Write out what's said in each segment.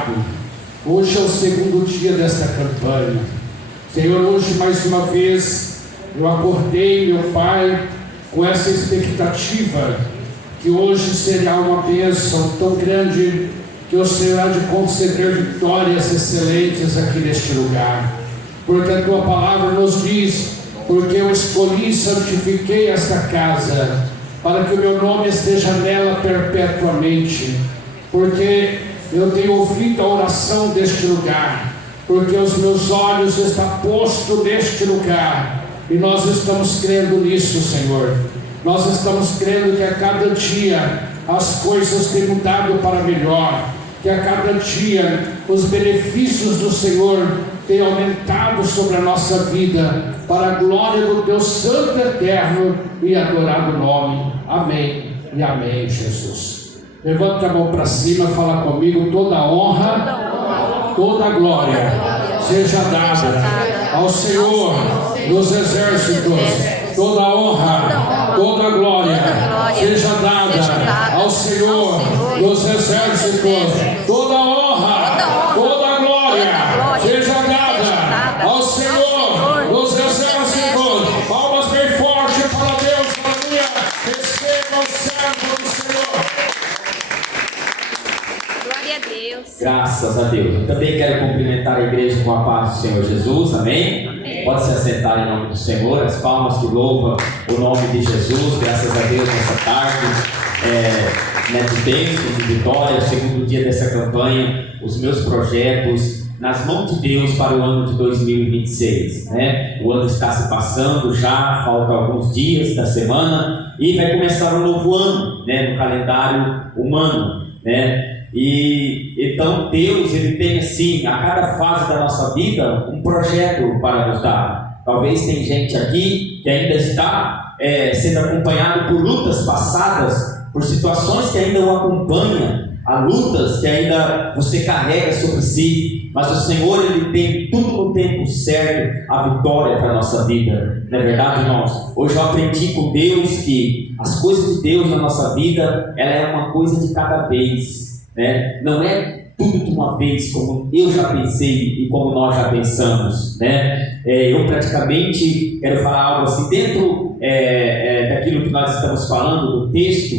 obrigado. Hoje é o segundo dia desta campanha. Senhor, hoje mais uma vez eu acordei, meu Pai, com essa expectativa que hoje será uma bênção tão grande que o Senhor há de conceder vitórias excelentes aqui neste lugar. Porque a Tua palavra nos diz: porque eu escolhi e santifiquei esta casa, para que o meu nome esteja nela perpetuamente. Porque eu tenho ouvido a oração deste lugar, porque os meus olhos estão postos neste lugar, e nós estamos crendo nisso, Senhor. Nós estamos crendo que a cada dia as coisas têm mudado para melhor, que a cada dia os benefícios do Senhor têm aumentado sobre a nossa vida, para a glória do Teu santo, eterno e adorado nome. Amém e amém, Jesus. Levanta a mão para cima, fala comigo: toda a honra, toda a glória seja dada ao Senhor dos exércitos. Toda a honra, toda a glória seja dada ao Senhor dos exércitos. Toda a honra, toda a glória seja dada ao Senhor dos exércitos. Palmas bem fortes para Deus, aleluia. Receba o servo do Senhor. Glória a Deus. Graças a Deus. Eu também quero cumprimentar a igreja com a paz do Senhor Jesus, amém? Pode se assentar em nome do Senhor, as palmas que louvam o nome de Jesus. Graças a Deus nessa tarde, de bênção, de vitória, segundo dia dessa campanha, os meus projetos nas mãos de Deus para o ano de 2026, né? O ano está se passando já, faltam alguns dias da semana e vai começar um novo ano, né? No calendário humano, né? E então Deus, Ele tem assim, a cada fase da nossa vida, um projeto para nos dar. Talvez tem gente aqui que ainda está sendo acompanhado por lutas passadas, por situações que ainda o acompanham, há lutas que ainda você carrega sobre si, mas o Senhor, Ele tem tudo no tempo certo, a vitória para a nossa vida. Não é verdade, irmãos? Hoje eu aprendi com Deus que as coisas de Deus na nossa vida, ela é uma coisa de cada vez. Né? Não é tudo de uma vez, como eu já pensei e como nós já pensamos, né? Eu praticamente quero falar algo assim dentro daquilo que nós estamos falando do texto.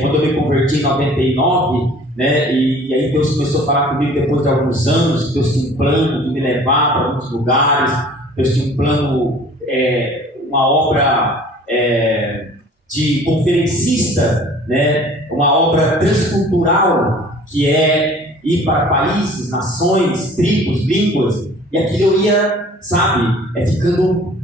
Quando eu me converti em 99, né? E aí Deus começou a falar comigo depois de alguns anos, que Deus tinha um plano de me levar para muitos lugares. Deus tinha um plano, uma obra de conferencista, né? Uma obra transcultural, que é ir para países, nações, tribos, línguas, e aquilo eu ia, ficando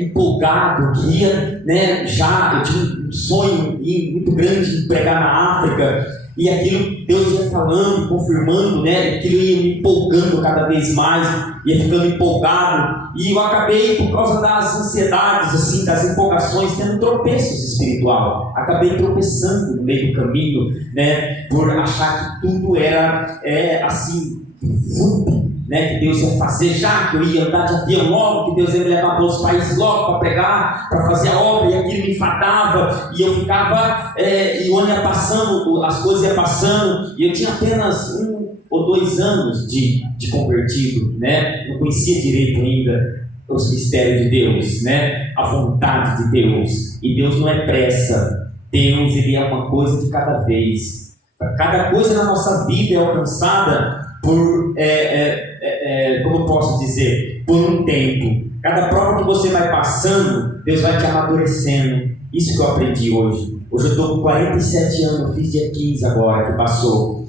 empolgado, que ia, né? Já eu tinha um sonho muito grande de pregar na África, e aquilo Deus ia falando, confirmando, né? Aquilo ia me empolgando cada vez mais, ia ficando empolgado, e eu acabei, por causa das ansiedades, assim, das empolgações, tendo tropeços espiritual. Acabei tropeçando no meio do caminho, né? Por achar que tudo era assim, né? Que Deus ia fazer já, que eu ia andar de avião logo, que Deus ia me levar para outros países logo para pregar, para fazer a obra, e aquilo me enfadava, e eu ficava, e o ano ia passando, as coisas iam passando, e eu tinha apenas 1 ou 2 anos de convertido, né? Não conhecia direito ainda os mistérios de Deus, né? A vontade de Deus. E Deus não é pressa. Deus, Ele é uma coisa de cada vez. Cada coisa na nossa vida é alcançada por, como posso dizer, por um tempo. Cada prova que você vai passando, Deus vai te amadurecendo. Isso que eu aprendi hoje. Hoje eu estou com 47 anos, fiz dia 15 agora que passou.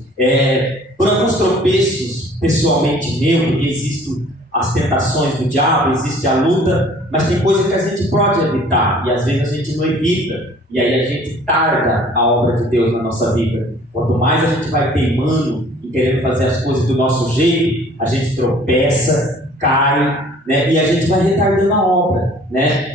Por alguns tropeços, pessoalmente meu, porque existem as tentações do diabo, existe a luta, mas tem coisa que a gente pode evitar, e às vezes a gente não evita, e aí a gente tarda a obra de Deus na nossa vida. Quanto mais a gente vai teimando e querendo fazer as coisas do nosso jeito, a gente tropeça, cai, né? E a gente vai retardando a obra, né?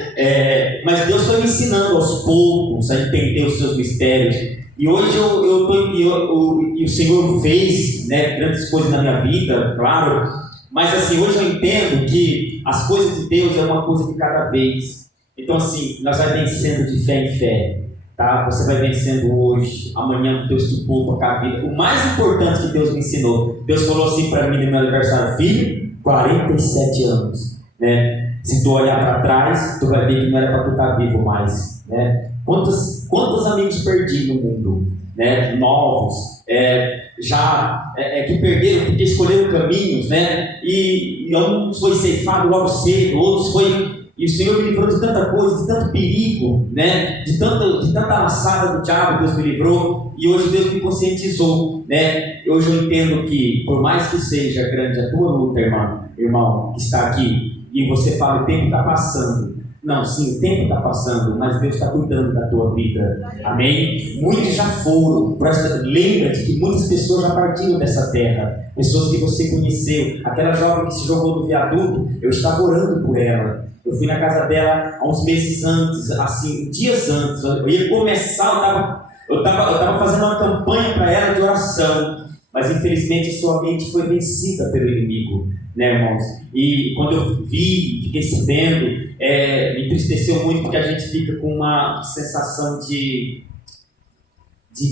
Mas Deus foi me ensinando aos poucos a entender os seus mistérios. E hoje e o Senhor fez, né, grandes coisas na minha vida, claro. Mas assim, hoje eu entendo que as coisas de Deus é uma coisa de cada vez. Então assim, nós vamos vencendo de fé em fé. tá? Você vai vencendo hoje, amanhã Deus te poupa com a vida. O mais importante que Deus me ensinou, Deus falou assim para mim no meu aniversário: filho, 47 anos, né? Se tu olhar para trás, tu vai ver que não era para tu estar vivo mais, né? Quantos amigos perdi no mundo, né? Novos, que perderam porque escolheram caminhos, né? E uns foi ceifado logo cedo, outros foi. E o Senhor me livrou de tanta coisa, de tanto perigo, né? de tanta laçada do diabo, Deus me livrou. E hoje Deus me conscientizou, né? Hoje eu entendo que, por mais que seja grande a tua luta, irmão, que está aqui, e você fala, o tempo está passando. Não, sim, o tempo está passando, mas Deus está cuidando da tua vida. Amém? Muitos já foram. Lembra-te que muitas pessoas já partiram dessa terra. Pessoas que você conheceu. Aquela jovem que se jogou no viaduto, eu estava orando por ela. Eu fui na casa dela há uns meses antes, assim, dias antes. Eu ia começar, eu estava fazendo uma campanha para ela de oração. Mas infelizmente a sua mente foi vencida pelo inimigo, né, irmãos? E quando eu fiquei sabendo, me entristeceu muito, porque a gente fica com uma sensação de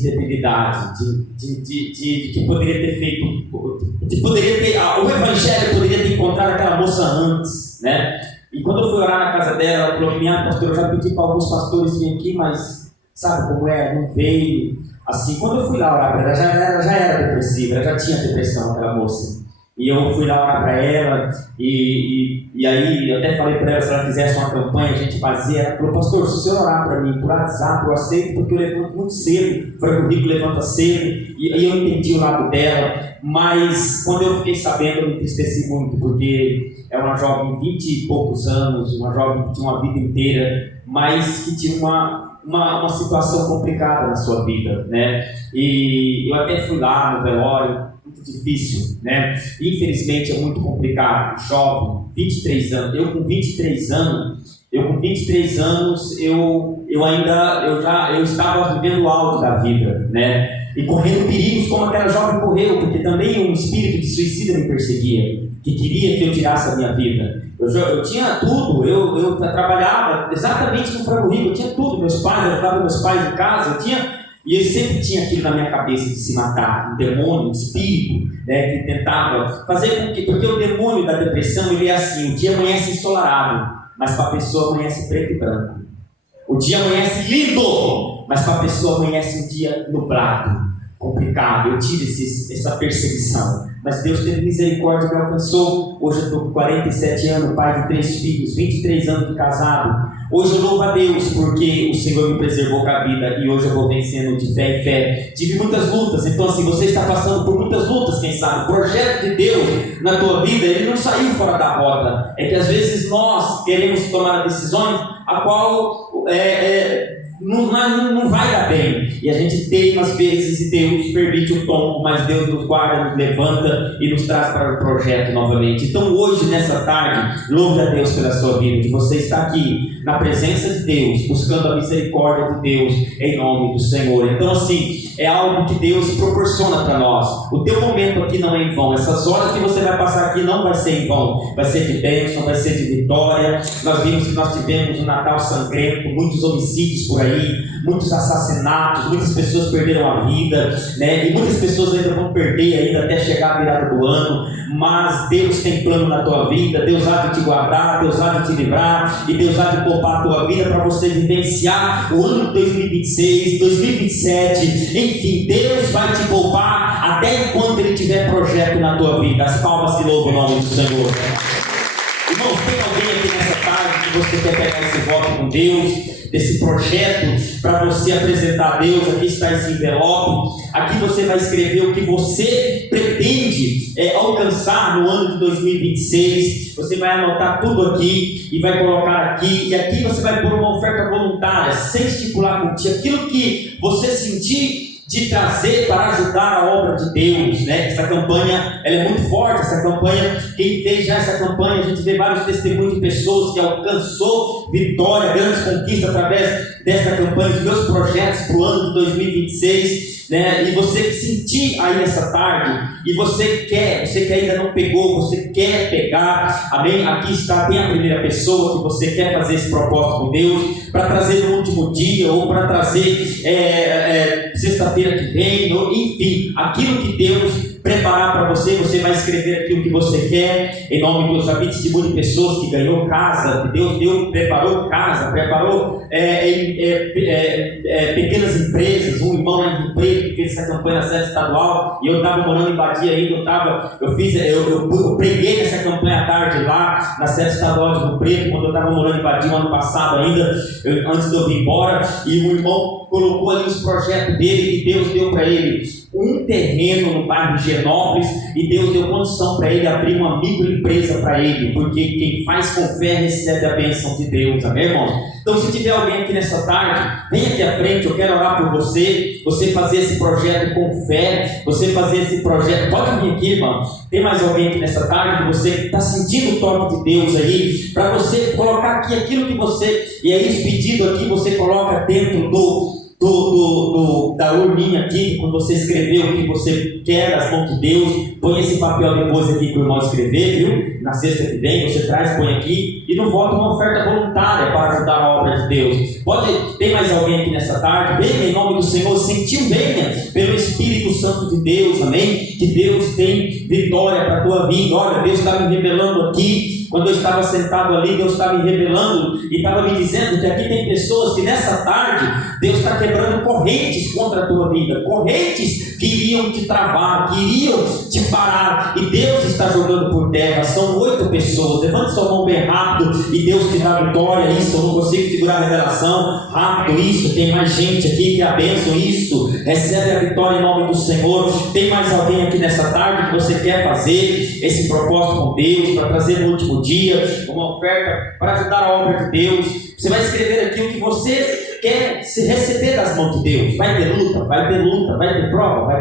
debilidade, de que poderia ter feito, o evangelho poderia ter encontrado aquela moça antes, né? E quando eu fui orar na casa dela, ela falou: minha pastor, eu já pedi para alguns pastores virem aqui, mas sabe como é? Não veio. Assim, quando eu fui lá orar para ela, já era depressiva, ela já tinha depressão, aquela moça. E eu fui lá orar para ela, e aí eu até falei para ela, se ela fizesse uma campanha, a gente fazia. Ela falou: pastor, se o senhor orar para mim por WhatsApp, eu aceito, porque eu levanto muito cedo. Franco Rico levanta cedo, e eu entendi o lado dela. Mas quando eu fiquei sabendo, eu me entristeci muito, porque é uma jovem de 20 e poucos anos, uma jovem que tinha uma vida inteira, mas que tinha uma situação complicada na sua vida, né? E eu até fui lá no velório, muito difícil, né? Infelizmente é muito complicado. Jovem, 23 anos, eu com 23 anos, eu estava vivendo o alto da vida, né? E correndo perigos como aquela jovem correu, porque também um espírito de suicida me perseguia, que queria que eu tirasse a minha vida. Eu tinha tudo, eu trabalhava exatamente no Franco Rico, eu tinha tudo, eu ajudava meus pais em casa, e eu sempre tinha aquilo na minha cabeça de se matar, um demônio, um espírito, né, que tentava fazer com que, porque o demônio da depressão, ele é assim: o dia amanhece ensolarado, mas para a pessoa amanhece preto e branco. O dia amanhece lindo, mas para a pessoa amanhece um dia nublado, complicado. Eu tive essa perseguição, mas Deus teve misericórdia e me alcançou. Hoje eu estou com 47 anos, pai de 3 filhos, 23 anos de casado. Hoje eu louvo a Deus porque o Senhor me preservou com a vida, e hoje eu vou vencendo de fé em fé. Tive muitas lutas, então assim, você está passando por muitas lutas, quem sabe? O projeto de Deus na tua vida, ele não saiu fora da rota. É que às vezes nós queremos tomar decisões a qual não vai dar bem, e a gente teima às vezes, e Deus permite o tombo, mas Deus nos guarda, nos levanta e nos traz para o projeto novamente. Então hoje, nessa tarde, louve a Deus pela sua vida, que você está aqui na presença de Deus, buscando a misericórdia de Deus em nome do Senhor. Então assim, é algo que Deus proporciona para nós. O teu momento aqui não é em vão. Essas horas que você vai passar aqui não vai ser em vão, vai ser de bênção, vai ser de vitória. Nós vimos que nós tivemos um Natal sangrento, muitos homicídios por aí, muitos assassinatos, muitas pessoas perderam a vida, né? E muitas pessoas ainda vão perder ainda até chegar a virada do ano. Mas Deus tem plano na tua vida, Deus há de te guardar, Deus há de te livrar, e Deus há de poupar a tua vida para você vivenciar o ano de 2026, 2027, enfim, Deus vai te poupar até enquanto Ele tiver projeto na tua vida. As palmas que louvam o nome do Senhor. Irmãos, tem alguém aqui nessa tarde que você quer pegar esse voto com Deus, desse projeto, para você apresentar a Deus? Aqui está esse envelope, aqui você vai escrever o que você pretende alcançar no ano de 2026, você vai anotar tudo aqui e vai colocar aqui, e aqui você vai pôr uma oferta voluntária, sem estipular contigo, aquilo que você sentir de trazer para ajudar a obra de Deus, né? Essa campanha, ela é muito forte, essa campanha, quem fez já essa campanha, a gente vê vários testemunhos de pessoas que alcançou vitória, grandes conquistas através dessa campanha, os meus projetos para o ano de 2026, né? E você sentir aí nessa tarde, e você que ainda não pegou, você quer pegar, amém? Aqui está, tem a primeira pessoa que você quer fazer esse propósito com Deus, para trazer no último dia, ou para trazer sexta-feira que vem, enfim, aquilo que Deus preparar para você, você vai escrever aquilo que você quer, em nome de Deus. Já vi testemunho de pessoas que ganhou casa, que Deus preparou casa, preparou pequenas empresas. Um irmão lá em Rio Preto que fez essa campanha na sede estadual, e eu estava morando em Badia ainda, eu preguei essa campanha à tarde lá na sede estadual de Rio Preto, quando eu estava morando em Badia no ano passado ainda, antes de eu vir embora, e o irmão colocou ali os projetos dele, e Deus deu para ele um terreno no bairro de Genópolis, e Deus deu condição para ele abrir uma microempresa para ele, porque quem faz com fé recebe a bênção de Deus, amém, irmãos? Então, se tiver alguém aqui nessa tarde, vem aqui à frente, eu quero orar por você fazer esse projeto com fé, você fazer esse projeto, pode vir aqui, irmão. Tem mais alguém aqui nessa tarde que você está sentindo o toque de Deus aí, para você colocar aqui aquilo que você, e é esse pedido aqui, você coloca dentro da urninha aqui, quando você escreveu o que você quer das mãos de Deus, põe esse papel depois aqui para o irmão escrever, viu? Na sexta que vem, você traz, põe aqui, e não volta uma oferta voluntária para ajudar a obra de Deus. Tem mais alguém aqui nessa tarde? Venha em nome do Senhor, sentiu, venha pelo Espírito Santo de Deus, amém? Que Deus tem vitória para a tua vida. Olha, Deus está me revelando aqui. Quando eu estava sentado ali, Deus estava me revelando e estava me dizendo que aqui tem pessoas que nessa tarde Deus está quebrando correntes contra a tua vida, correntes que iriam te travar, que iriam te parar, e Deus está jogando por terra. São 8 pessoas. Levante sua mão bem rápido e Deus te dá vitória. Isso, eu não consigo segurar a revelação. Rápido, isso. Tem mais gente aqui que abençoa isso. Recebe a vitória em nome do Senhor. Tem mais alguém aqui nessa tarde que você quer fazer esse propósito com Deus, para trazer no último dia uma oferta para ajudar a obra de Deus? Você vai escrever aqui o que você quer se receber das mãos de Deus. Vai ter luta, vai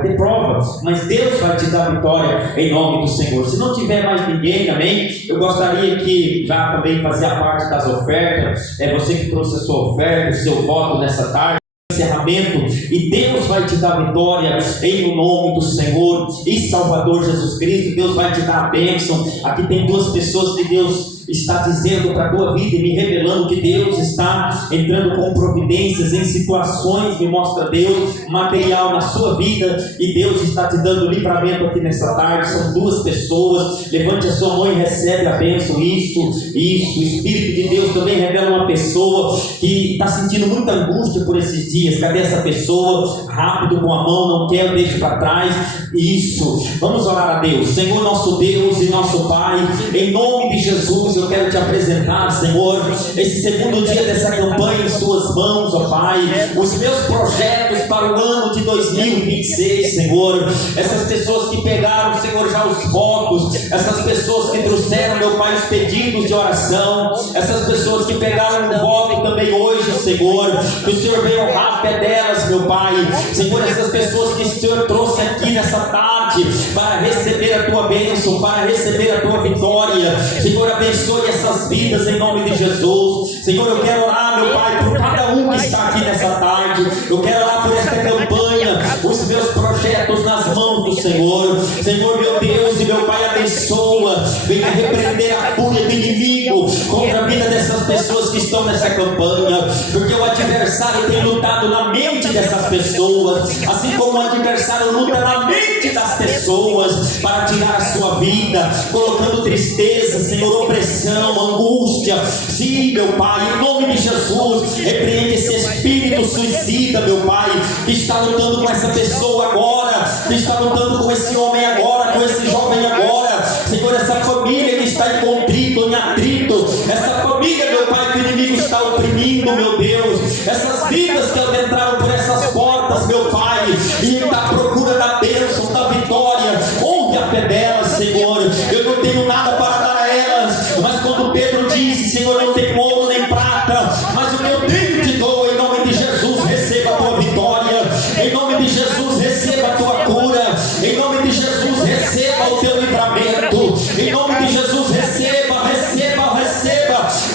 ter prova, mas Deus vai te dar vitória em nome do Senhor. Se não tiver mais ninguém, amém, eu gostaria que já também fazia parte das ofertas, você que trouxe a sua oferta, o seu voto nessa tarde, encerramento, e Deus vai te dar vitória em nome do Senhor e Salvador Jesus Cristo. Deus vai te dar a bênção. Aqui tem 2 pessoas que Deus está dizendo para a tua vida e me revelando que Deus está entrando com providências em situações, me mostra Deus, material na sua vida, e Deus está te dando livramento aqui nessa tarde. São 2 pessoas. Levante a sua mão e recebe a bênção. Isso, o Espírito de Deus também revela uma pessoa que está sentindo muita angústia por esses dias. Cadê essa pessoa? Rápido com a mão, não quer, deixa para trás. Isso, vamos orar a Deus. Senhor, nosso Deus e nosso Pai, em nome de Jesus, eu quero te apresentar, Senhor, esse segundo dia dessa campanha em suas mãos, ó Pai, os meus projetos para o ano de 2026, Senhor, essas pessoas que pegaram, Senhor, já os votos, essas pessoas que trouxeram, meu Pai, os pedidos de oração, essas pessoas que pegaram o voto também hoje, Senhor, que o Senhor veio honrar a fé delas, meu Pai, Senhor, essas pessoas que o Senhor trouxe aqui nessa tarde para receber a tua bênção, para receber a tua vitória, Senhor, abençoe essas vidas em nome de Jesus. Senhor, eu quero orar, meu Pai, por cada um que está aqui nessa tarde. Eu quero orar por esta campanha, os meus projetos nas mãos do Senhor. Senhor, meu Deus e meu Pai, abençoa. Venha repreender a fúria do inimigo contra a vida dessas pessoas que estão nessa campanha, porque o adversário tem lutado na mente dessas pessoas, assim como o adversário luta na mente das pessoas para tirar a sua vida, colocando tristeza, Senhor, opressão, angústia. Sim, meu Pai, em nome de Jesus, repreende esse espírito suicida, meu Pai, que está lutando com essa pessoa agora, que está lutando com esse homem agora, com esse jovem agora. Senhor, essa família que está em contrito, em atrito, essa família, meu Pai, que o inimigo está oprimindo, meu Deus, essas vidas que adentraram por essas portas, meu Pai, e está à procura da bênção, da vitória. Honre a fé delas, Senhor. Eu não tenho nada para dar a elas, mas quando Pedro disse, Senhor, eu não tenho ouro nem prata, mas o que eu tenho te dou, em nome de Jesus, receba a tua vitória, em nome de Jesus, receba a tua cura, em nome de Jesus, receba o teu livramento, em nome de Jesus, receba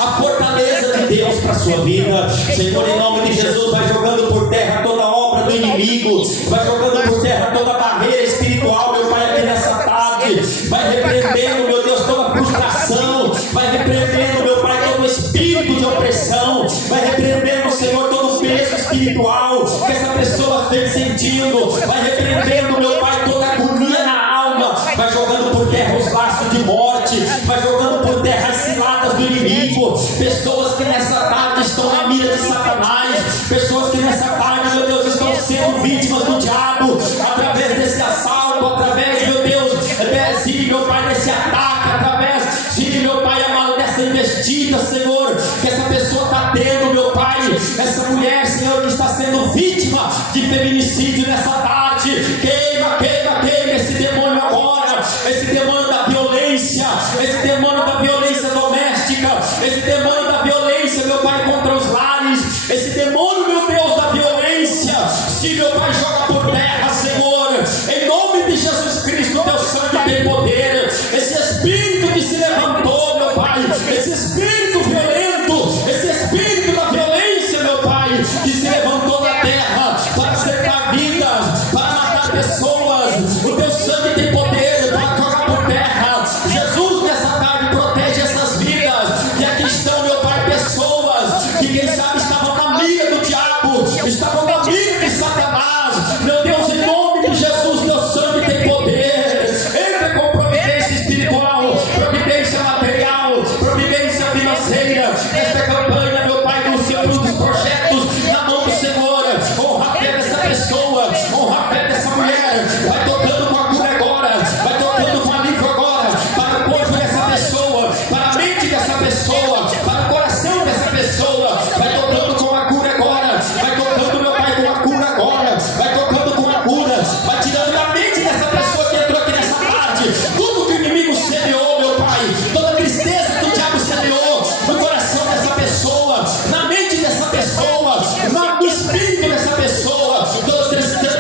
a fortaleza de Deus para a sua vida. Senhor, em nome de Jesus, vai jogando por terra toda obra do inimigo, vai jogando vai jogando por terra os laços de morte, vai jogando por terra as ciladas do inimigo. Pessoas que nessa tarde estão na mira de Satanás, pessoas que nessa tarde, meu Deus, estão sendo vítimas do diabo, através desse assalto, através, meu Deus, Sim, meu Pai, desse ataque, através, sim, meu Pai amado, dessa investida, Senhor, que essa pessoa está tendo, meu Pai, essa mulher, Senhor, que está sendo vítima de feminicídio nessa tarde. Queima, queima, queima esse demônio agora, esse demônio da violência, esse demônio da violência doméstica, esse demônio da violência, meu Pai, contra os lares, esse demônio, meu Deus, da violência, se meu Pai, joga por terra, Senhor, em nome de Jesus Cristo, teu sangue tem poder. Esse espírito que se levantou, meu Pai, esse espírito violento, esse espírito da violência, meu Pai, que se levantou da terra para cercar vidas, para matar pessoas, o teu sangue tem poder para jogar por terra. Jesus, nessa tarde, protege essas vidas, que aqui estão, meu Pai, pessoas que quem sabe estavam na mira do diabo, estavam na mira de Satanás. Meu Deus, em nome de Jesus, teu sangue tem poder. Entra com providência espiritual, providência material, providência financeira, nesta campanha, meu Pai, dos seus projetos na mão do Senhor. Honra a fé dessa pessoa, honra a fé dessa mulher. Vai tocando com a cura agora, vai tocando com a alívio agora, para o corpo dessa pessoa, para a mente dessa pessoa, para o coração dessa pessoa. Vai tocando com a cura agora, vai tocando, meu Pai, com a cura agora, vai tocando com a cura, vai tirando da mente dessa pessoa que entrou aqui nessa tarde tudo que o inimigo semeou, meu Pai, toda a tristeza que o diabo semeou no coração dessa pessoa, na mente dessa pessoa, no espírito dessa pessoa, toda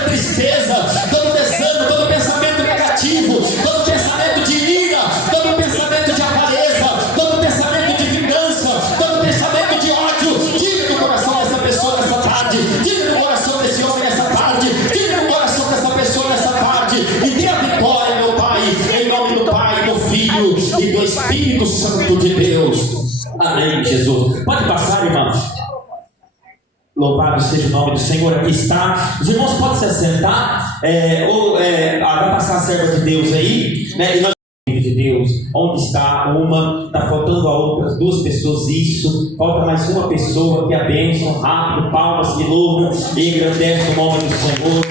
tristeza, todo desânimo, todo pensamento negativo, todo pensamento de ira, todo pensamento de avareza, todo pensamento de vingança, todo pensamento de ódio, tira do coração dessa pessoa nessa tarde, tira do coração desse homem nessa tarde, tira do coração dessa pessoa nessa tarde, e dê a vitória, meu Pai, em nome do Pai, do Filho e do Espírito Santo de Deus. Amém, Jesus. Pode passar, irmãos. Louvado seja o nome do Senhor. Aqui está. Os irmãos podem se assentar. Vai passar a serva de Deus aí, né? E nós, de Deus, onde está uma? Está faltando a outras duas pessoas. Isso, falta mais uma pessoa. Que a bênção, rápido, palmas que louvam e engrandece o nome do Senhor.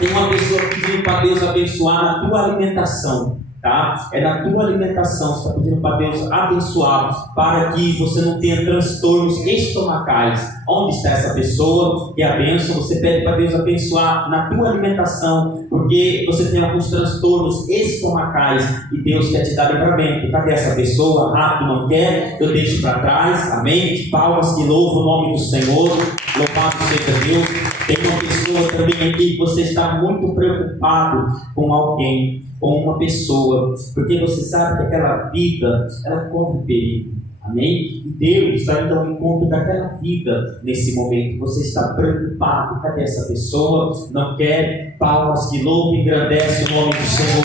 Tem uma pessoa pedindo para Deus abençoar na tua alimentação, tá? É na tua alimentação. Você está pedindo para Deus abençoar para que você não tenha transtornos estomacais. Onde está essa pessoa? Que é a bênção. Você pede para Deus abençoar na tua alimentação, porque você tem alguns transtornos estomacais e Deus quer te dar livramento. Cadê essa pessoa? Rápido, não quer? Eu deixo para trás. Amém? Palmas que louvam o nome do Senhor. Louvado seja Deus. Tem uma pessoa também aqui que você está muito preocupado com alguém, com uma pessoa, porque você sabe que aquela vida, ela corre perigo. Amém? E Deus está indo ao encontro daquela vida nesse momento. Você está preocupado. Cadê essa pessoa? Não quer? Palmas que louvam e engrandece o nome do Senhor.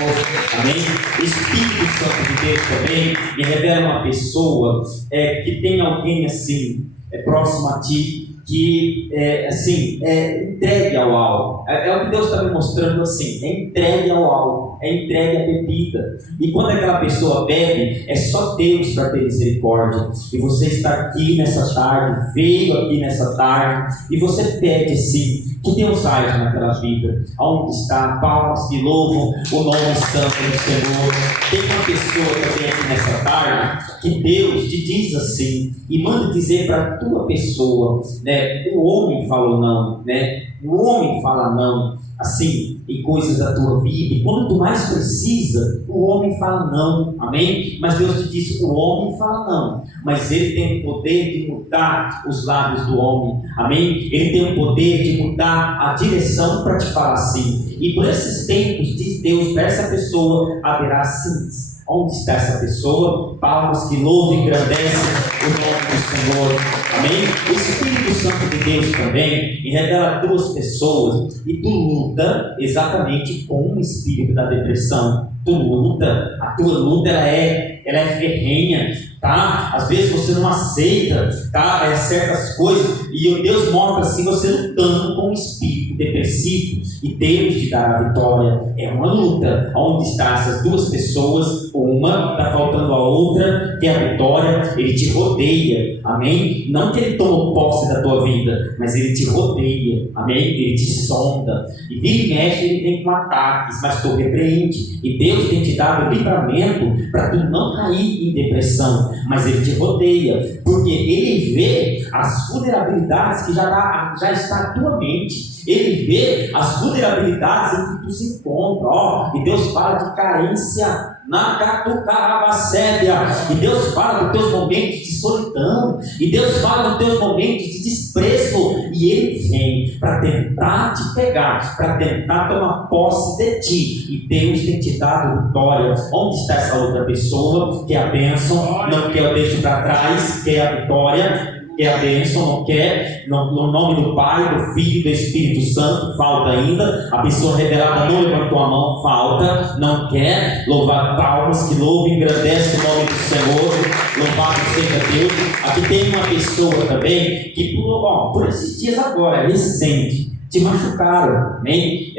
Amém? Espírito Santo de Deus também me revela uma pessoa que tem alguém assim, próximo a ti, que entregue ao álcool. É o que Deus está me mostrando assim, é entregue ao álcool, é entregue à bebida. E quando aquela pessoa bebe, é só Deus para ter misericórdia. E você está aqui nessa tarde, veio aqui nessa tarde, e você pede sim, que Deus age naquela vida. Aonde está? Palmas que louvam o nome santo do Senhor. Tem uma pessoa também aqui nessa tarde, que Deus te diz assim, e manda dizer para a tua pessoa, né? O homem falou não, né? O homem fala não, assim, em coisas da tua vida, e quando tu mais precisa, o homem fala não, amém? Mas Deus te disse, o homem fala não, mas Ele tem o poder de mudar os lábios do homem, amém? Ele tem o poder de mudar a direção para te falar sim, e por esses tempos, diz Deus, para essa pessoa haverá sim. Onde está essa pessoa? Palmas que louvam e engrandecem o nome do Senhor. Amém? O Espírito Santo de Deus também me revela duas pessoas, e tu luta exatamente com o espírito da depressão. Tu luta, a tua luta ela é ferrenha, tá? Às vezes você não aceita, tá? Certas coisas, e Deus mostra assim você lutando com um espírito depressivo, e Deus te dá a vitória. É uma luta. Onde estão essas duas pessoas? Uma está faltando a outra, que é a vitória. Ele te rodeia, amém? Não que ele toma posse da tua vida, mas ele te rodeia, amém? Ele te sonda, e vira e mexe, ele vem com ataques, mas tu repreende, e Deus tem te dado livramento para tu não cair em depressão, mas ele te rodeia, porque ele vê as vulnerabilidades que já está na tua mente. Ele vê as vulnerabilidades em que tu se encontra, e Deus fala de carência na catucaravacébia, e Deus fala dos teus momentos de solidão, e Deus fala dos teus momentos de desprezo, e Ele vem para tentar te pegar, para tentar tomar posse de ti, e Deus tem te dado vitória. Onde está essa outra pessoa que é a bênção, não quer o deixo para trás, quer a vitória, quer a bênção, não quer, no nome do Pai, do Filho e do Espírito Santo, falta ainda. A pessoa revelada não levantou a mão, falta, não quer. Louvar palmas, que louve e engrandece o nome do Senhor, louvado seja Deus. Aqui tem uma pessoa também que por esses dias agora, recente, te machucaram, amém?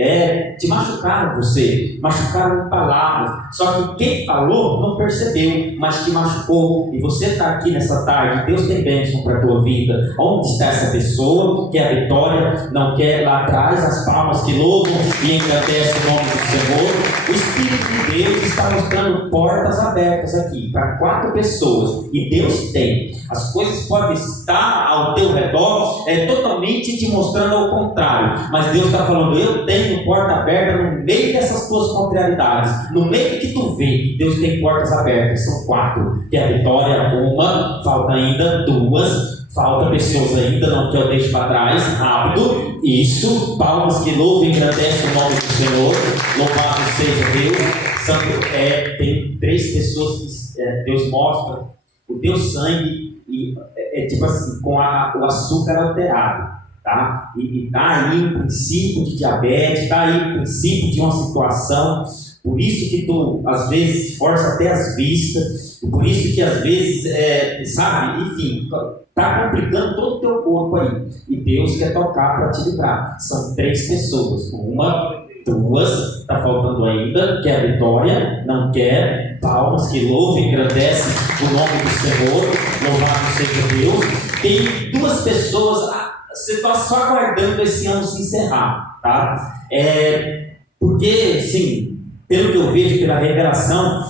Te machucaram você, machucaram em palavras, só que quem falou não percebeu, mas te machucou, e você está aqui nessa tarde. Deus tem bênção para a tua vida. Onde está essa pessoa que é a vitória, não quer? Lá atrás, as palmas que louvam e engrandecem o nome do Senhor. O Espírito de Deus está mostrando portas abertas aqui para 4 pessoas, e Deus tem. As coisas podem estar ao teu redor totalmente te mostrando ao contrário, mas Deus está falando: eu tenho porta aberta no meio dessas tuas contrariedades, no meio que tu vê. Deus tem portas abertas, são 4, que é a vitória, uma, falta ainda 2, falta pessoas ainda, não que eu deixe para trás, rápido, isso, palmas que louvam e engrandecem o nome do Senhor, louvado seja Deus. Santo, tem 3 pessoas que Deus mostra o teu sangue, e tipo assim, com o açúcar alterado, tá? E está aí um princípio de diabetes, está aí um princípio de uma situação. Por isso que tu, às vezes, força até as vistas, por isso que, às vezes, sabe, enfim, está complicando todo o teu corpo aí. E Deus quer tocar para te livrar. São 3 pessoas, uma, 2, está faltando ainda, que é a vitória, não quer. Palmas que louvam e engrandecem o nome do Senhor, louvado seja Deus. Tem 2 pessoas, você está só aguardando esse ano se encerrar, tá? Porque, sim, pelo que eu vejo, pela revelação,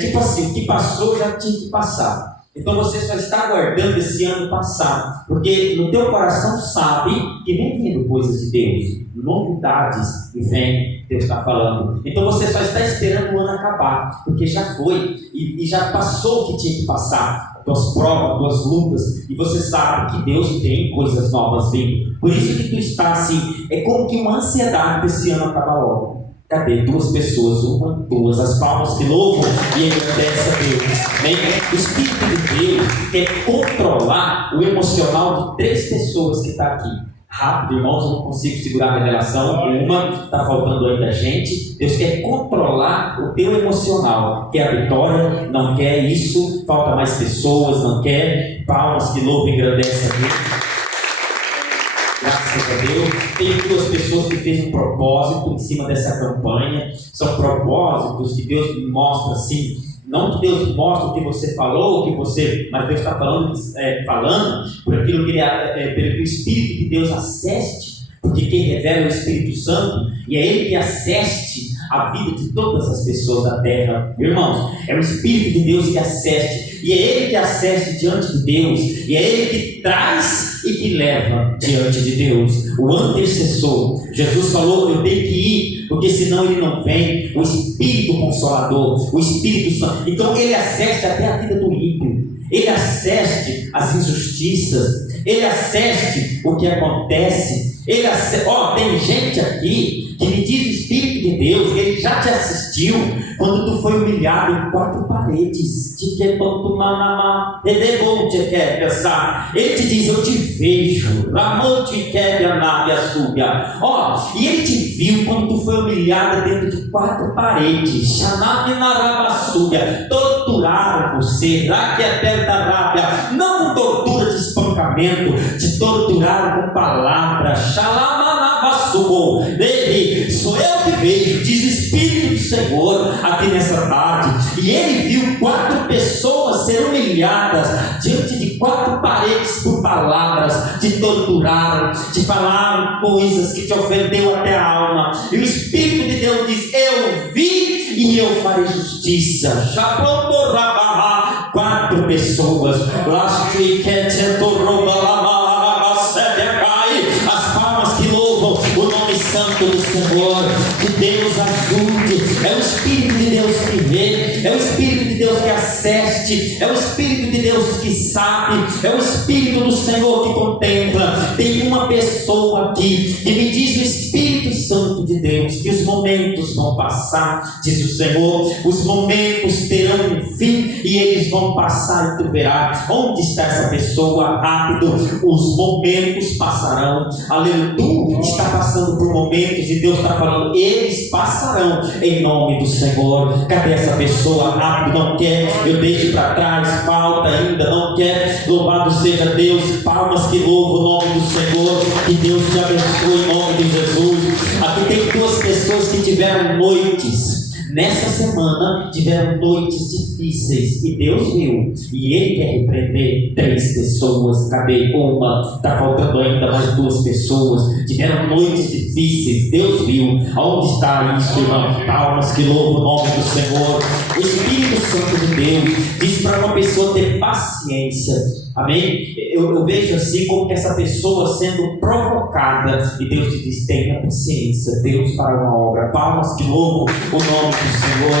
tipo assim, o que passou já tinha que passar. Então você só está aguardando esse ano passar, porque no teu coração sabe que vem vindo coisas de Deus, novidades, e vem, Deus está falando. Então você só está esperando o ano acabar, porque já foi, e já passou o que tinha que passar, tuas provas, tuas lutas, e você sabe que Deus tem coisas novas vindo. Por isso que tu está assim, é como que uma ansiedade desse ano acabar logo. Cadê? 2 pessoas, 1, 2, as palmas que louvam e engrandecem a Deus. O Espírito de Deus quer controlar o emocional de 3 pessoas que estão aqui. Rápido, irmãos, eu não consigo segurar a revelação. Uma, está faltando ainda gente. Deus quer controlar o teu emocional. Quer a vitória, não quer isso. Falta mais pessoas, não quer. Palmas que louvam e engrandecem a Deus. Graças a Deus. Tem 2 pessoas que fez um propósito em cima dessa campanha. São propósitos que Deus mostra assim. Não que Deus mostra o que você falou, mas Deus está falando por aquilo pelo que o Espírito de Deus assiste, porque quem revela é o Espírito Santo, e é Ele que assiste a vida de todas as pessoas da terra. Irmãos, é o Espírito de Deus que assiste, e é Ele que assiste diante de Deus, e é Ele que traz e que leva diante de Deus. O antecessor, Jesus falou: eu tenho que ir, porque senão Ele não vem. O Espírito Consolador, o Espírito Santo. Então Ele assiste até a vida do ímpio, Ele assiste as injustiças, Ele assiste o que acontece. Tem gente aqui que me diz o Espírito de Deus que Ele já te assistiu quando tu foi humilhado em 4 paredes. Ele te diz: eu te vejo. E Ele te viu quando tu foi humilhada dentro de 4 paredes. Torturaram você, não com tortura de espancar sufocamento, te torturaram com palavras. Xalamanabassugo. Nele sou eu que vejo, diz o Espírito do Senhor aqui nessa tarde. E ele viu 4 pessoas ser humilhadas diante de 4 paredes por palavras, te torturaram, te falaram coisas que te ofendeu até a alma. E o Espírito de Deus diz: eu vi e eu farei justiça. 4 pessoas. As palmas que louvam o nome santo do Senhor. Que Deus ajude. É o Espírito de Deus que vê, é o Espírito de Deus que assiste, é o Espírito de Deus que sabe, é o Espírito do Senhor que contempla. Tem uma pessoa aqui que me diz: o Espírito Santo de Deus, que os momentos vão passar, diz o Senhor, os momentos terão um fim e eles vão passar e tu verás. Onde está essa pessoa? Rápido, os momentos passarão. Aleluia, está passando por momentos e Deus está falando: eles passarão em nome do Senhor. Cadê essa pessoa? Rápido, não quer, eu deixo para trás, falta ainda, não quer. Louvado seja Deus, palmas que louvam o nome do Senhor. Que Deus te abençoe em nome de Jesus. Aqui tem 2 pessoas que tiveram noites. Nessa semana tiveram noites difíceis e Deus viu, e Ele quer repreender 3 pessoas. Cadê uma? Está faltando ainda mais 2 pessoas. Tiveram noites difíceis, Deus viu. Aonde está isso, irmão? Palmas que louvam o nome do Senhor. O Espírito Santo de Deus diz para uma pessoa ter paciência. Amém? Eu vejo assim como que essa pessoa sendo provocada, e Deus te diz: tenha paciência, Deus fará uma obra. Palmas que louvam o nome do Senhor.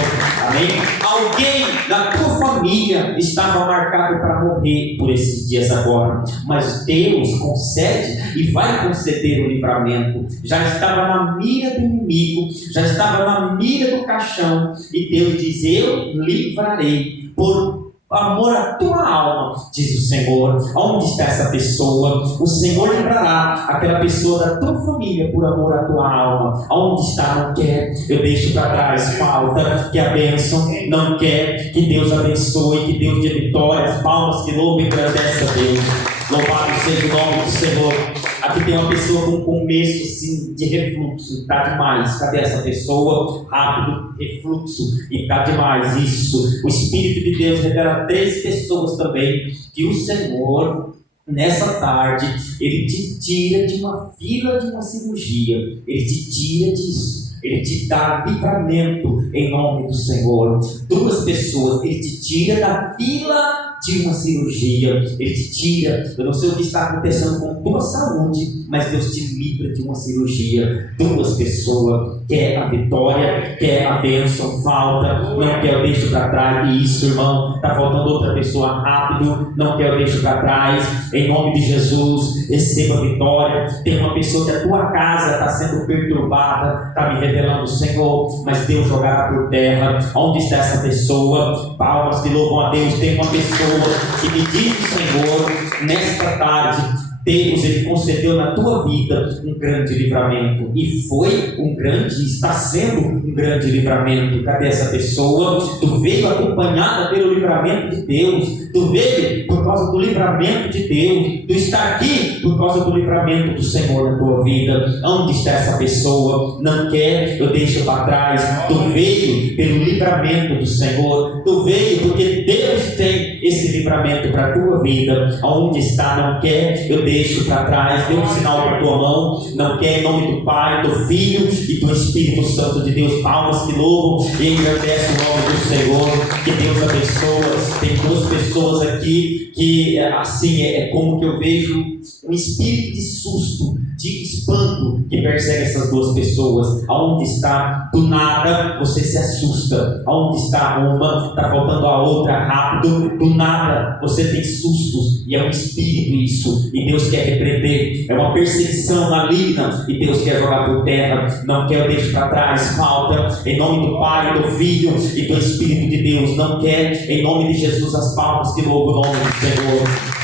Amém? Alguém da tua família estava marcado para morrer por esses dias agora, mas Deus concede e vai conceder o livramento. Já estava na mira do inimigo, já estava na mira do caixão, e Deus diz: eu livrarei por amor à tua alma, diz o Senhor. Onde está essa pessoa? O Senhor livrará aquela pessoa da tua família por amor à tua alma. Onde está? Não quer, eu deixo para trás. Falta, que a bênção, não quer, que Deus abençoe, que Deus dê vitórias. Palmas que louvam e agradecem a Deus. Louvado seja o nome do Senhor. Aqui tem uma pessoa com um começo assim, de refluxo, está demais. Cadê essa pessoa? Rápido, refluxo, e está demais. Isso, o Espírito de Deus revela 3 pessoas também, que o Senhor, nessa tarde, Ele te tira de uma fila de uma cirurgia, Ele te tira disso. Ele te dá livramento em nome do Senhor. 2 pessoas, Ele te tira da fila de uma cirurgia, Ele te tira. Eu não sei o que está acontecendo com tua saúde, mas Deus te livra de uma cirurgia. 2 pessoas, quer a vitória, quer a bênção, falta, não quer, eu deixo para trás. E isso, irmão, está faltando outra pessoa, rápido, não quer, eu deixo para trás. Em nome de Jesus, receba a vitória. Tem uma pessoa que a tua casa está sendo perturbada, está me revelando o Senhor, mas Deus jogará por terra. Onde está essa pessoa? Palmas que louvam a Deus. Tem uma pessoa que me diz o Senhor, nesta tarde, Deus, Ele concedeu na tua vida um grande livramento, e foi um grande, está sendo um grande livramento. Cadê essa pessoa? Tu veio acompanhada pelo livramento de Deus, tu veio por causa do livramento de Deus, tu está aqui por causa do livramento do Senhor na tua vida. Onde está essa pessoa? Não quer, eu deixo para trás. Tu veio pelo livramento do Senhor, tu veio porque Deus tem esse livramento para a tua vida. Onde está? Não quer, eu deixo para trás. Dê um sinal para a tua mão. Não quer, em nome do Pai, do Filho e do Espírito Santo de Deus. Palmas que louvam e agradecem o nome do Senhor. Que Deus abençoe. Tem 2 pessoas aqui que assim é como que eu vejo um espírito de susto, de espanto que persegue essas 2 pessoas. Aonde está? Do nada você se assusta. Aonde está uma? Está faltando a outra. Rápido, do nada você tem sustos, e é um espírito isso, e Deus quer repreender. É uma perseguição maligna e Deus quer jogar por terra. Não quer, eu deixo para trás. Falta, em nome do Pai, do Filho e do Espírito de Deus. Não quer, em nome de Jesus, as palmas que louvam o nome do Senhor.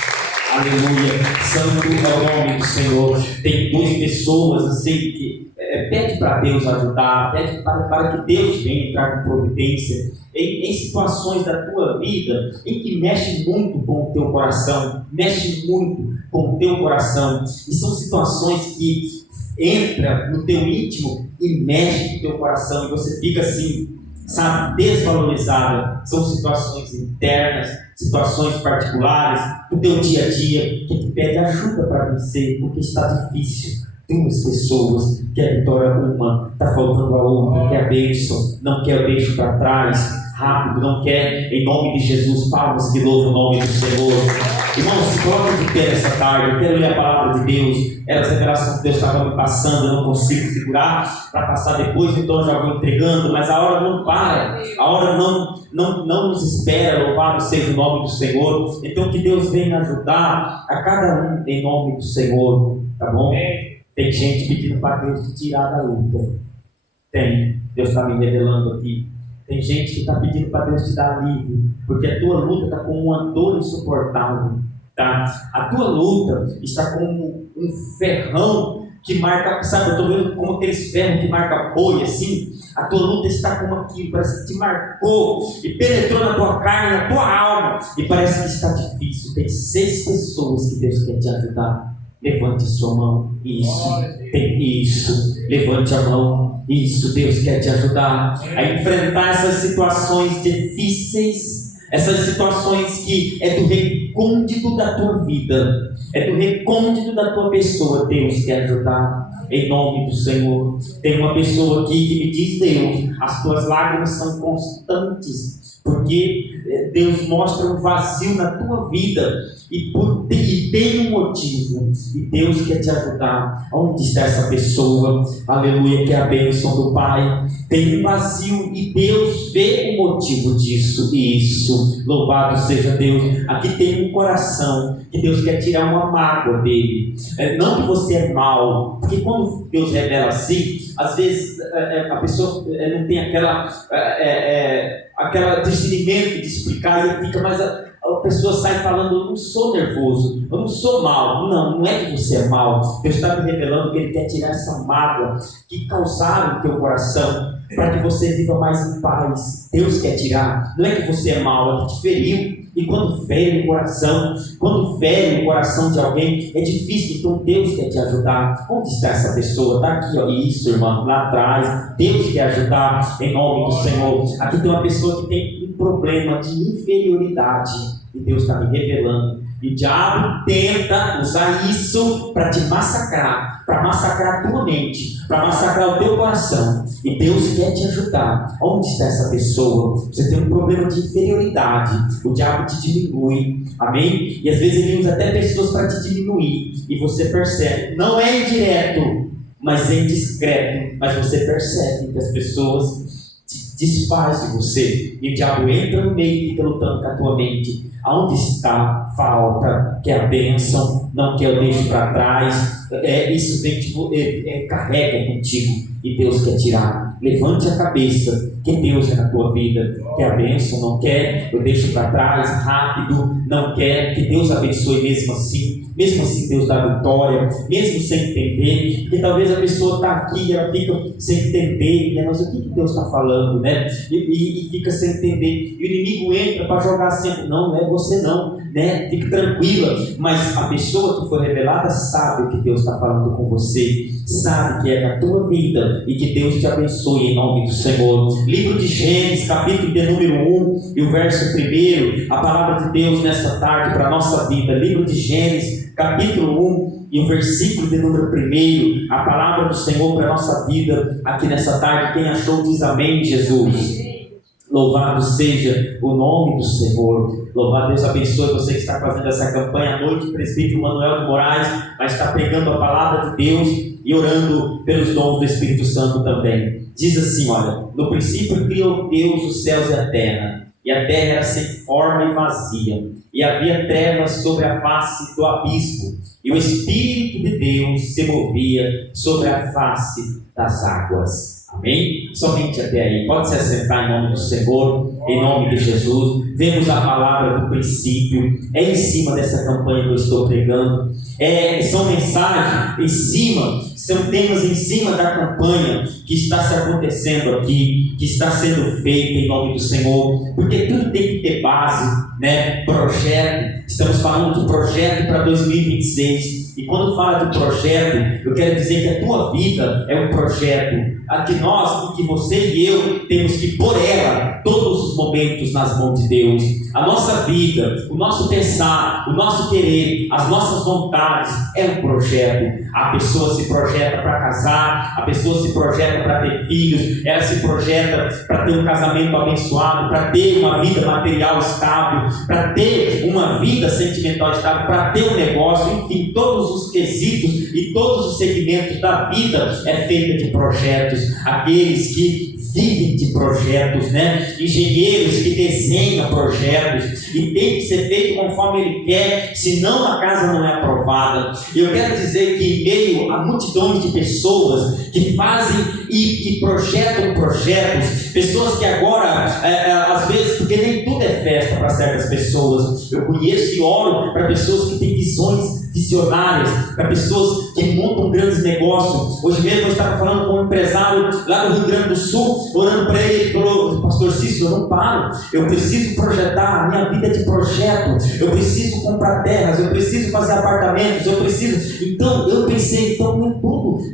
Aleluia, santo é o nome do Senhor. Tem 2 pessoas assim que pede para Deus ajudar, pede para que Deus venha entrar com providência em situações da tua vida em que mexe muito com o teu coração, mexe muito com o teu coração, e são situações que entra no teu íntimo e mexe com o teu coração, e você fica assim, sabe, desvalorizado. São situações internas, situações particulares do teu dia a dia que tu pede ajuda para vencer, porque está difícil. Duas pessoas, quer vitória uma, está faltando a outra, quer a bênção, não quer o beijo para trás, rápido, não quer, em nome de Jesus, palmas que louvam o nome do Senhor. Irmãos, se coloca de pé nessa tarde, eu quero ler a palavra de Deus, era a revelação que Deus estava me passando, eu não consigo segurar para passar depois, então eu já vou entregando, mas a hora não para, a hora não nos espera, louvado seja o nome do Senhor. Então que Deus venha ajudar a cada um em nome do Senhor, tá bom? Tem gente pedindo para Deus te tirar da luta. Tem. Deus está me revelando aqui. Tem gente que está pedindo para Deus te dar alívio, porque a tua luta está com uma dor insuportável. Tá? A tua luta está com um ferrão que marca, sabe, eu estou vendo como aqueles ferros que marcam boi, assim. A tua luta está como aquilo, parece que te marcou e penetrou na tua carne, na tua alma, e parece que está difícil. Tem 6 pessoas que Deus quer te ajudar. Levante sua mão. Isso. Levante a mão. Isso. Deus quer te ajudar a enfrentar essas situações difíceis, essas situações que é do recôndito da tua vida, é do recôndito da tua pessoa. Deus quer ajudar em nome do Senhor. Tem uma pessoa aqui que me diz: Deus, as tuas lágrimas são constantes, porque Deus mostra um vazio na tua vida e tem um motivo, e Deus quer te ajudar. Onde está essa pessoa? Aleluia, que é a bênção do Pai. Tem um vazio e Deus vê o motivo disso. Isso, louvado seja Deus. Aqui tem um coração que Deus quer tirar uma mágoa dele. Não que você é mau, porque quando Deus revela assim, às vezes a pessoa não tem aquela discernimento de explicar, e fica mais a pessoa sai falando: eu não sou nervoso, eu não sou mau. Não é que você é mau. Deus está me revelando que Ele quer tirar essa mágoa que causaram no teu coração, para que você viva mais em paz. Deus quer tirar. Não é que você é mau, é que te feriu. E quando fere o coração de alguém, é difícil. Então Deus quer te ajudar. Onde está essa pessoa? Está aqui, ó. Isso, irmão, lá atrás. Deus quer ajudar em nome do Senhor. Aqui tem uma pessoa que tem um problema de inferioridade, e Deus está me revelando. E o diabo tenta usar isso para te massacrar, para massacrar a tua mente, para massacrar o teu coração. E Deus quer te ajudar. Onde está essa pessoa? Você tem um problema de inferioridade, o diabo te diminui, amém? E às vezes ele usa até pessoas para te diminuir, e você percebe. Não é indireto, mas é indiscreto, mas você percebe que as pessoas desfaz de você, e o diabo entra no meio e fica lutando com a tua mente. Aonde está a falta, que é a bênção, não quer o deixo para trás, isso vem carrega contigo, e Deus quer tirar. Levante a cabeça, que Deus é na tua vida, que a bênção não quer, eu deixo para trás, rápido, não quer, que Deus abençoe mesmo assim Deus dá vitória, mesmo sem entender, porque talvez a pessoa está aqui e ela fica sem entender, né? Mas o que Deus está falando, né? E fica sem entender, e o inimigo entra para jogar sempre: não é você não, né? Fique tranquila. Mas a pessoa que foi revelada sabe o que Deus está falando com você, sabe que é na tua vida, e que Deus te abençoe em nome do Senhor. Livro de Gênesis, capítulo de número 1 e o verso 1, a palavra de Deus nessa tarde para a nossa vida. Livro de Gênesis, capítulo 1 e o versículo de número 1, a palavra do Senhor para a nossa vida aqui nessa tarde. Quem achou diz amém, Jesus. Louvado seja o nome do Senhor. Louvado, Deus abençoe você que está fazendo essa campanha à noite. O presbítero Manuel de Moraes vai estar pregando a palavra de Deus e orando pelos dons do Espírito Santo também. Diz assim, olha: no princípio criou Deus os céus e a terra era sem forma e vazia, e havia trevas sobre a face do abismo, e o Espírito de Deus se movia sobre a face das águas. Amém? Somente até aí. Pode se assentar em nome do Senhor, em nome de Jesus. Vemos a palavra do princípio. É em cima dessa campanha que eu estou pregando. São mensagens em cima, são temas em cima da campanha que está se acontecendo aqui, que está sendo feita em nome do Senhor. Porque tudo tem que ter base, né? Projeto. Estamos falando de projeto para 2026. E quando fala de projeto, eu quero dizer que a tua vida é um projeto. A que nós, que você e eu, temos que pôr ela todos os momentos nas mãos de Deus. A nossa vida, o nosso pensar, o nosso querer, as nossas vontades é um projeto. A pessoa se projeta para casar, a pessoa se projeta para ter filhos, ela se projeta para ter um casamento abençoado, para ter uma vida material estável, para ter uma vida sentimental estável, para ter um negócio, enfim, todos os quesitos e todos os segmentos da vida é feita de projetos. Aqueles que vivem de projetos, né? Engenheiros que desenham projetos e tem que ser feito conforme ele quer, senão a casa não é aprovada. Eu quero dizer que em meio a multidões de pessoas que fazem e projetam projetos, pessoas que agora, às vezes, porque nem tudo é festa para certas pessoas, eu conheço e oro para pessoas que têm visões visionárias, para pessoas que montam grandes negócios. Hoje mesmo eu estava falando com um empresário lá do Rio Grande do Sul, orando para ele, ele falou: pastor Cícero, eu não paro, eu preciso projetar a minha vida de projeto, eu preciso comprar terras, eu preciso fazer apartamentos, eu preciso. Então eu pensei,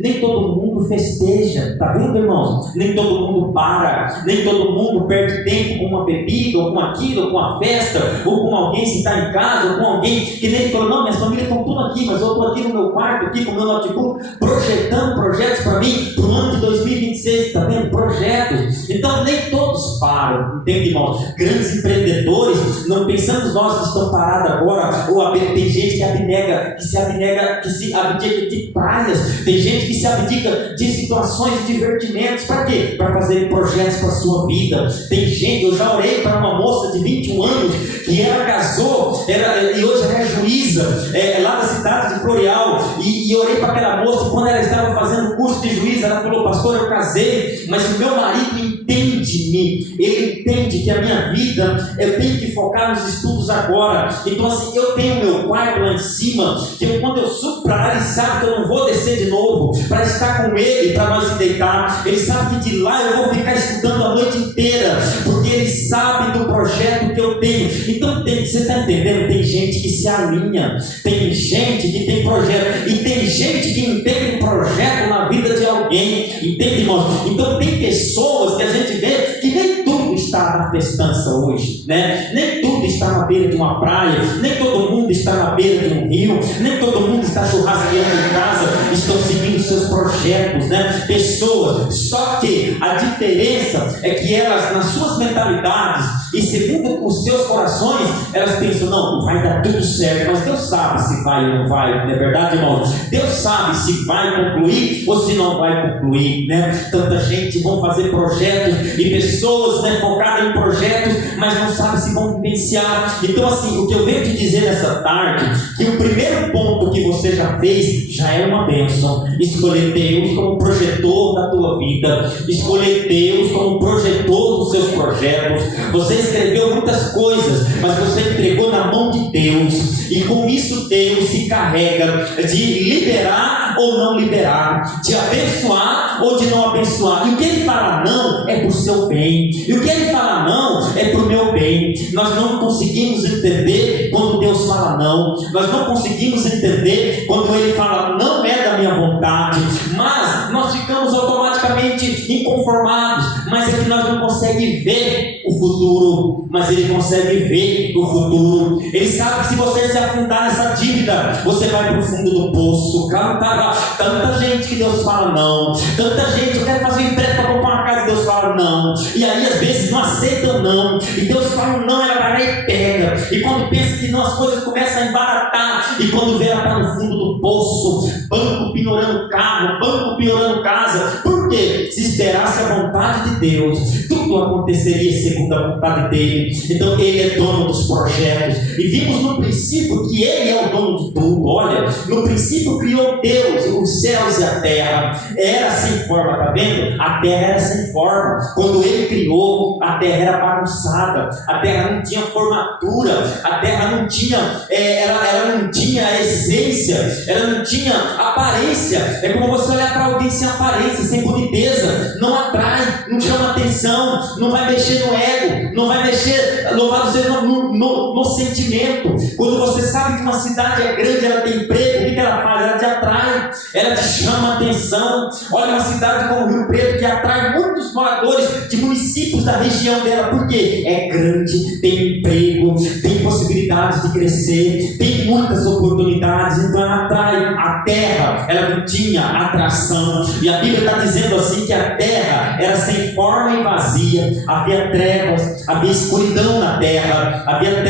nem todo mundo festeja, tá vendo, irmãos? Nem todo mundo para, nem todo mundo perde tempo com uma bebida, ou com aquilo, ou com uma festa, ou com alguém se está em casa, ou com alguém que nem falou: não, minhas famílias estão tudo aqui, mas eu estou aqui no meu quarto, aqui com o meu notebook, projetando projetos para mim, para o ano de 2026, está vendo? Projetos. Então nem todos param, entende, irmãos? Grandes empreendedores, não pensamos nós que estão parados agora, ou tem gente que se abdica de praias, tem gente que se abdica de situações de divertimentos, para quê? Para fazer projetos para a sua vida. Tem gente, eu já orei para uma moça de 21 anos, que ela casou, e hoje ela é juíza, lá da cidade de Floreal, e orei para aquela moça, quando ela estava fazendo o curso de juíza, ela falou: pastor, eu casei, mas o meu marido entende-me, ele entende que a minha vida, eu tenho que focar nos estudos agora. Então assim, eu tenho meu quarto lá em cima, que quando eu subo para lá, ele sabe que eu não vou descer de novo, para estar com ele, para nós se deitar. Ele sabe que de lá eu vou ficar estudando a noite inteira, porque ele sabe do projeto que eu tenho. Então você está entendendo? Tem gente que se alinha, tem gente que tem projeto, e tem gente que entende projeto na vida de alguém, entende, irmãos? Então tem pessoas que a gente vê que nem tudo está na festança hoje, né? Nem tudo está na beira de uma praia, nem todo mundo está na beira de um rio, nem todo mundo está churrasqueando em casa, estão seguindo seus projetos, né? Pessoas, só que a diferença é que elas, nas suas mentalidades e segundo os seus corações, elas pensam: não, vai dar tudo certo, mas Deus sabe se vai ou não vai, não é verdade, irmãos? Deus sabe se vai concluir ou se não vai concluir, né? Tanta gente vão fazer projetos e pessoas, né, focadas em projetos, mas não sabem se vão vivenciar. Então assim, o que eu venho te dizer nessa tarde, que o primeiro ponto que você já fez, já é uma bênção. Escolher Deus como projetor da tua vida, escolher Deus como projetor dos seus projetos. Você escreveu muitas coisas, mas você entregou na mão de Deus, e com isso Deus se carrega de liberar ou não liberar, de abençoar ou de não abençoar. E o que ele fala não é para o seu bem, e o que ele fala não é para o meu bem. Nós não conseguimos entender quando Deus fala não, nós não conseguimos entender quando ele fala não é da minha vontade, mas nós ficamos automaticamente inconformados. Mas é que nós não conseguimos ver o futuro, mas ele consegue ver o futuro. Ele sabe que se você se afundar nessa dívida, você vai para o fundo do poço. Tanta gente que Deus fala não, tanta gente, eu quero fazer um empréstimo para comprar uma casa, Deus fala não, e aí às vezes não aceitam não, e Deus fala não, ela vai lá e pega, e quando pensa que não, as coisas começam a embaratar, e quando vê ela está no fundo do poço, banco piorando carro, banco piorando casa. Por quê? Se esperasse a vontade de Deus, tudo tudo aconteceria segundo a vontade dele. Então ele é dono dos projetos. E vimos no princípio que ele é o dono de tudo. Olha, no princípio criou Deus os céus e a terra. Era sem forma, tá vendo? A terra era sem forma. Quando ele criou, a terra era bagunçada, a terra não tinha formatura, a terra não tinha, ela não tinha essência, ela não tinha aparência. É como você olhar para alguém sem aparência, sem boniteza, não atrai, não chama atenção, não vai mexer no ego, não vai mexer, louvado seja, no sentimento. Quando você sabe que uma cidade é grande, ela tem emprego, o que ela faz? Ela te atrai, ela te chama atenção. Olha uma cidade como Rio Preto, que atrai muitos moradores de municípios da região dela, porque é grande, tem emprego, tem possibilidades de crescer, tem muitas oportunidades, então ela atrai. A terra, ela não tinha atração, e a Bíblia está dizendo assim que a terra era sem forma e vazia, havia trevas, havia escuridão na terra, havia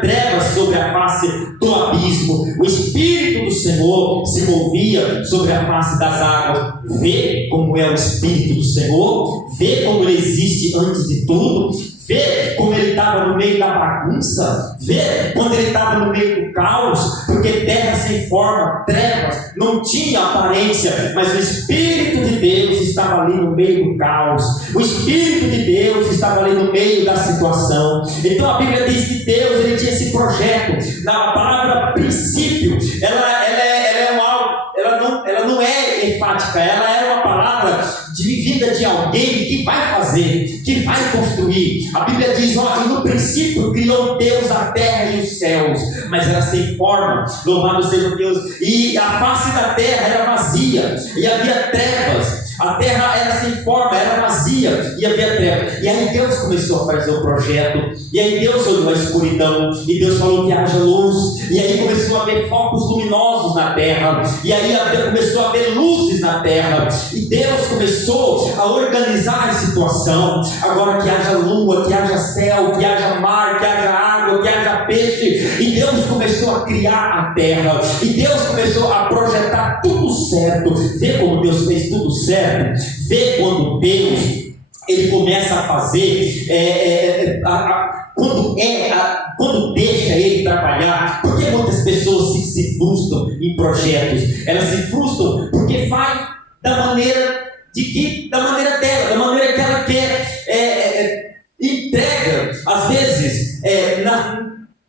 trevas sobre a face do abismo. O Espírito do Senhor se movia sobre a face das águas. Vê como é o Espírito do Senhor, vê como ele existe antes de tudo, vê como ele estava no meio da bagunça, vê quando ele estava no meio do caos, porque terra sem forma, trevas, não tinha aparência, mas o Espírito de Deus estava ali no meio do caos, o Espírito de Deus estava ali no meio da situação. Então a Bíblia diz que Deus, ele tinha esse projeto. Na palavra princípio, ela não é enfática, ela é uma palavra de vida de alguém que vai fazer, que vai construir. A Bíblia diz, ó, e no princípio criou Deus a terra e os céus, mas era sem forma, louvado seja Deus, e a face da terra era vazia, e havia trevas. A terra era sem forma, era vazia, e havia trevas. E aí Deus começou a fazer o projeto, e aí Deus olhou a escuridão, e Deus falou que haja luz, e aí começou a haver focos luminosos na terra, e aí começou a haver luzes na terra, e Deus começou a organizar a situação. Agora que haja lua, que haja céu, que haja mar, que haja água, que haja peixe, e Deus começou a criar a terra, e Deus começou a projetar tudo certo. Vê como Deus fez tudo certo. Vê quando Deus, ele começa a fazer, quando deixa ele trabalhar. Porque muitas pessoas se frustram em projetos? Elas se frustram porque faz da maneira dela, da maneira que ela quer, entrega, às vezes,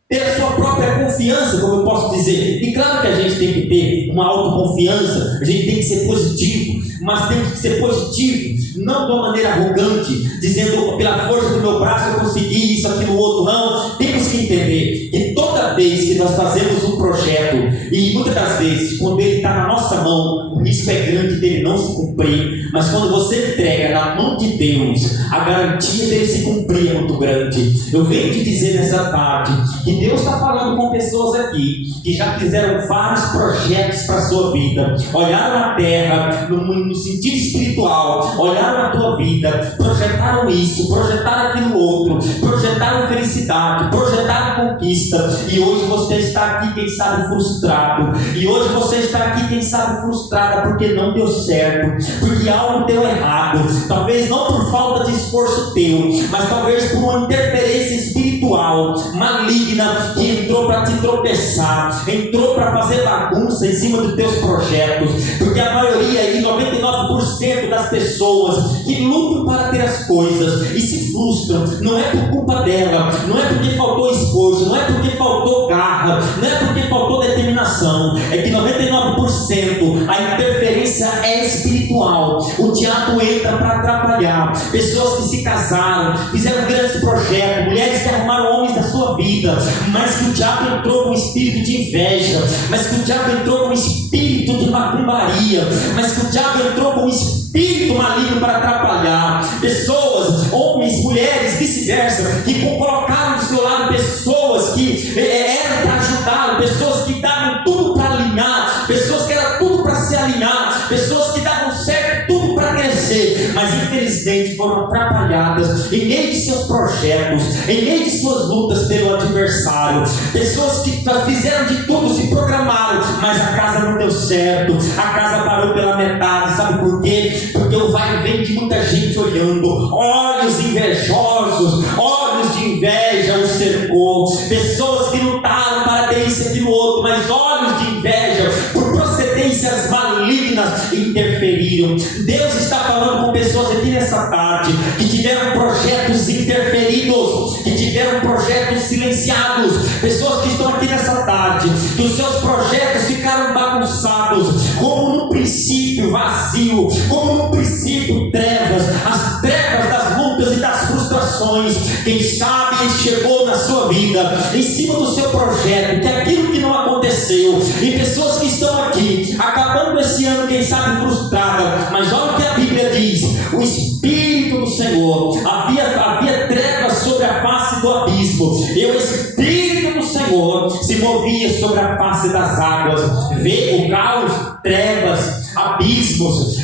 pela sua própria confiança, como eu posso dizer. E claro que a gente tem que ter uma autoconfiança, a gente tem que ser positivo, mas temos que ser positivo, não de uma maneira arrogante, dizendo pela força do meu braço eu consegui isso, aquilo, outro. Não, temos que entender que toda vez que nós fazemos um projeto, e muitas das vezes, quando ele está na nossa mão, o risco é grande dele não se cumprir, mas quando você entrega na mão de Deus, a garantia dele se cumprir é muito grande. Eu venho te dizer nessa tarde que Deus está falando com pessoas aqui que já fizeram vários projetos para a sua vida, olharam a terra no sentido espiritual, olharam a tua vida, projetaram isso, projetaram aquilo outro, projetaram felicidade, projetaram conquista, e hoje você está aqui, quem sabe, frustrado. E hoje você está aqui, quem sabe, frustrada porque não deu certo, porque algo deu errado, talvez não por falta de esforço teu, mas talvez por uma interferência espiritual maligna que entrou para te tropeçar, entrou para fazer bagunça em cima dos teus projetos. Porque a maioria, e 99% das pessoas que lutam para ter as coisas e se frustram, não é por culpa dela, não é porque faltou esforço, não é porque faltou garra, não é porque faltou determinação, é que 99% a interferência é espiritual. O diabo entra para atrapalhar pessoas que se casaram, fizeram grandes projetos, mulheres que arrumaram homens da sua vida, mas que o diabo entrou com um espírito de inveja, mas que o diabo entrou com um espírito de macumbaria, mas que o diabo entrou com um espírito maligno para atrapalhar pessoas, homens, mulheres, vice-versa, que colocaram do seu lado pessoas que eram para ajudar, pessoas que davam tudo para alinhar, pessoas que eram tudo para se alinhar, pessoas que davam certo tudo para crescer, mas infelizmente mente foram atrapalhadas em meio de seus projetos, em meio de suas lutas pelo adversário. Pessoas que fizeram de tudo, se programaram, mas a casa não deu certo, a casa parou pela metade. Sabe por quê? Porque o vai e vem de muita gente olhando, olhos invejosos, olhos de inveja o cercou. Pessoas que lutaram para ter isso e aquilo outro, mas olhos de inveja por procedências malignas interferiram. Deus está falando com pessoas aqui nessa tarde que tiveram projetos interferidos, que tiveram projetos silenciados. Pessoas que estão aqui nessa tarde, que os seus projetos ficaram bagunçados, como no princípio vazio, como no princípio trevas, as trevas das lutas e das frustrações. Quem sabe chegou na sua vida, em cima do seu projeto, que aquilo que não aconteceu, e pessoas que estão aqui, acabando esse ano, quem sabe frustrada, mas olha o que a Bíblia diz: o Espírito do Senhor, havia trevas sobre a face do abismo, e o Espírito do Senhor se movia sobre a face das águas. Vê o caos, trevas, abismos,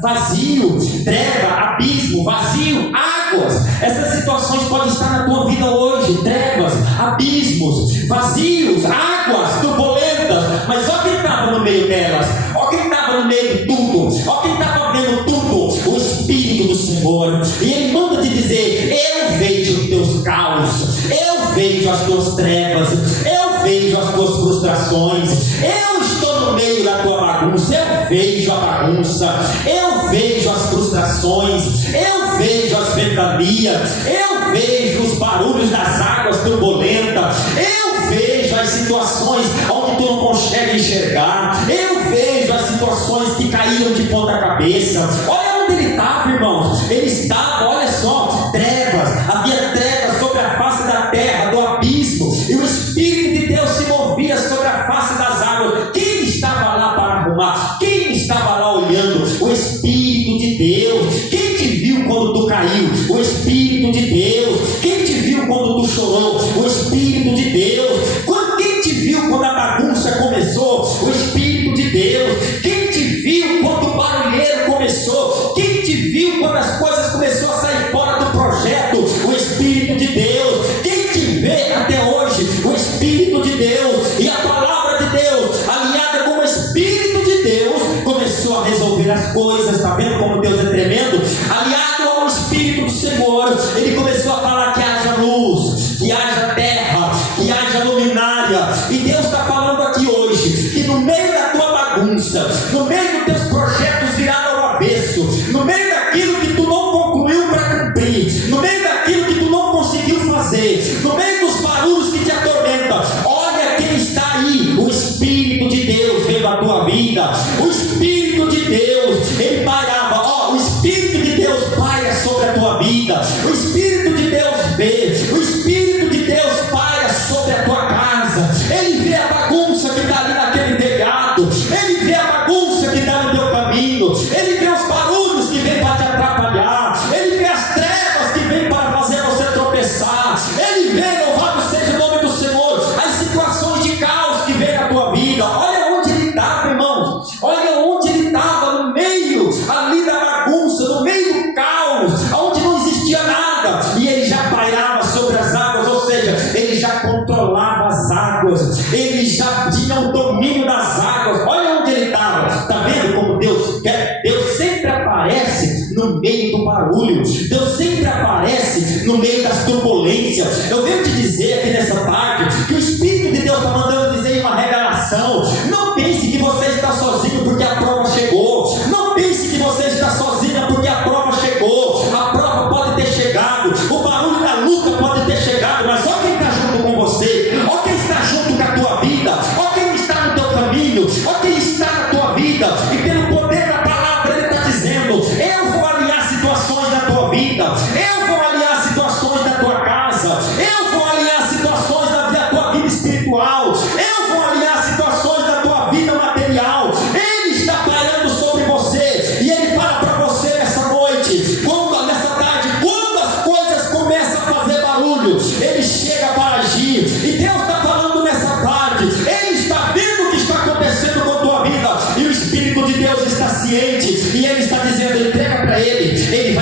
vazio, treva, abismo, vazio, águas. Essas situações podem estar na tua vida hoje: trevas, abismos, vazios, águas turbulentas. Mas olha quem estava no meio delas, olha quem estava no meio de tudo, olha quem estava vendo tudo: o Espírito do Senhor. E Ele manda te dizer: eu vejo os teus caos, eu vejo as tuas trevas, eu vejo as tuas frustrações, eu estou no meio da tua bagunça, eu vejo a bagunça, eu vejo as frustrações, eu vejo as ventanias, eu vejo os barulhos das águas turbulentas, eu vejo as situações onde tu não consegue enxergar, eu vejo as situações que caíram de ponta cabeça. Olha onde ele estava, irmãos. Ele estava, olha só, trevas, havia trevas sobre a face da terra, do abismo, e o Espírito de Deus se movia sobre a face das águas. Quem estava lá para arrumar? Quem estava lá olhando? O Espírito de Deus. Quem te viu quando tu caiu? O Espírito de Deus. Quem te viu quando tu chorou? O Espírito de Deus. Quem te viu quando a bagunça começou? O Espírito de Deus. Quem te viu quando o barulheiro começou? Quem te viu quando as coisas começaram a sair fora do projeto? O Espírito de Deus. Quem te vê até hoje? O Espírito de Deus. E a palavra de Deus, alinhada com o Espírito de Deus, começou a resolver as coisas. Está vendo como Deus é tremendo? Aliado ao Espírito do Senhor, Ele começou a falar que haja luz, que haja terra, que haja luminária. E Deus está falando aqui hoje que no meio da tua bagunça, no meio dos teus projetos virados ao avesso, no meio daquilo que tu não concluiu para cumprir, no meio daquilo que tu não conseguiu fazer, no meio dos barulhos que te atormentam, olha quem está aí: o Espírito de Deus veio à tua vida. O Espírito de Deus, ele pairava, o Espírito de Deus paira sobre a tua vida. O Espírito de Deus vê, o Espírito de Deus paira sobre a tua casa. Ele vê a bagunça que está ali naquele telhado, ele vê a bagunça que está no teu caminho, ele vê os barulhos que vêm para te atrapalhar, ele vê as trevas que vêm para fazer você tropeçar, ele vê, louvado seja o nome do Senhor, as situações de caos que vêm na tua vida. Olha onde ele estava, irmãos, olha onde ele estava, no meio ali da bagunça, no meio do caos, onde não existia nada, e ele já pairava sobre as águas, ou seja, ele já controlava as águas, ele já tinha o domínio das águas. Olha onde ele estava. Está vendo como Deus quer? Deus sempre aparece no meio do barulho, Deus sempre aparece no meio das turbulências. Eu venho te dizer aqui nessa tarde que o Espírito de Deus está mandando dizer uma revelação. Não pense que você está sozinho porque a prova chegou, não pense que você está sozinha porque a prova chegou. A prova pode ter chegado, o barulho da luta pode ter chegado, mas olha quem está junto com você, olha quem está junto com a tua vida, olha quem está no teu caminho, olha quem está na tua vida. E pelo poder da palavra ele está dizendo: eu vou alinhar situações da tua vida, eu vou alinhar situações da tua casa, eu vou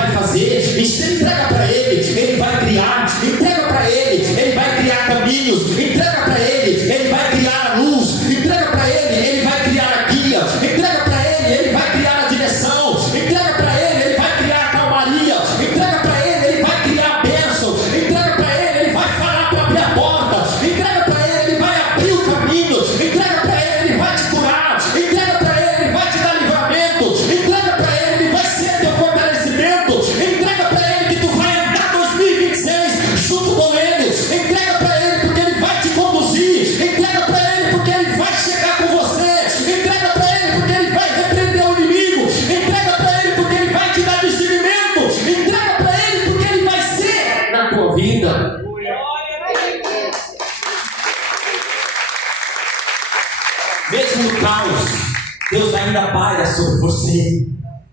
vai fazer. Entrega para Ele vai criar. Entrega para Ele vai criar caminhos. Entrega para Ele vai criar a luz. Entrega para Ele vai criar a guia. Entrega para Ele vai criar a direção. Entrega para Ele vai criar a calmaria. Entrega para Ele vai criar a bênção. Entrega para Ele vai falar para abrir a porta. Entrega para Ele vai abrir o caminho. Entrega para Ele vai te curar. Entrega para Ele vai te dar livramento. Entrega para Ele vai ser teu fortalecimento. Entrega para Ele que tu vai andar 2026 junto com Ele. Entrega para Ele porque Ele vai te conduzir. Entrega para Ele porque Ele vai chegar com você. Entrega para Ele porque Ele vai repreender o inimigo. Entrega para Ele porque Ele vai te dar discernimento. Entrega para Ele porque Ele vai ser na tua vida. Mesmo no caos, Deus ainda paira sobre você.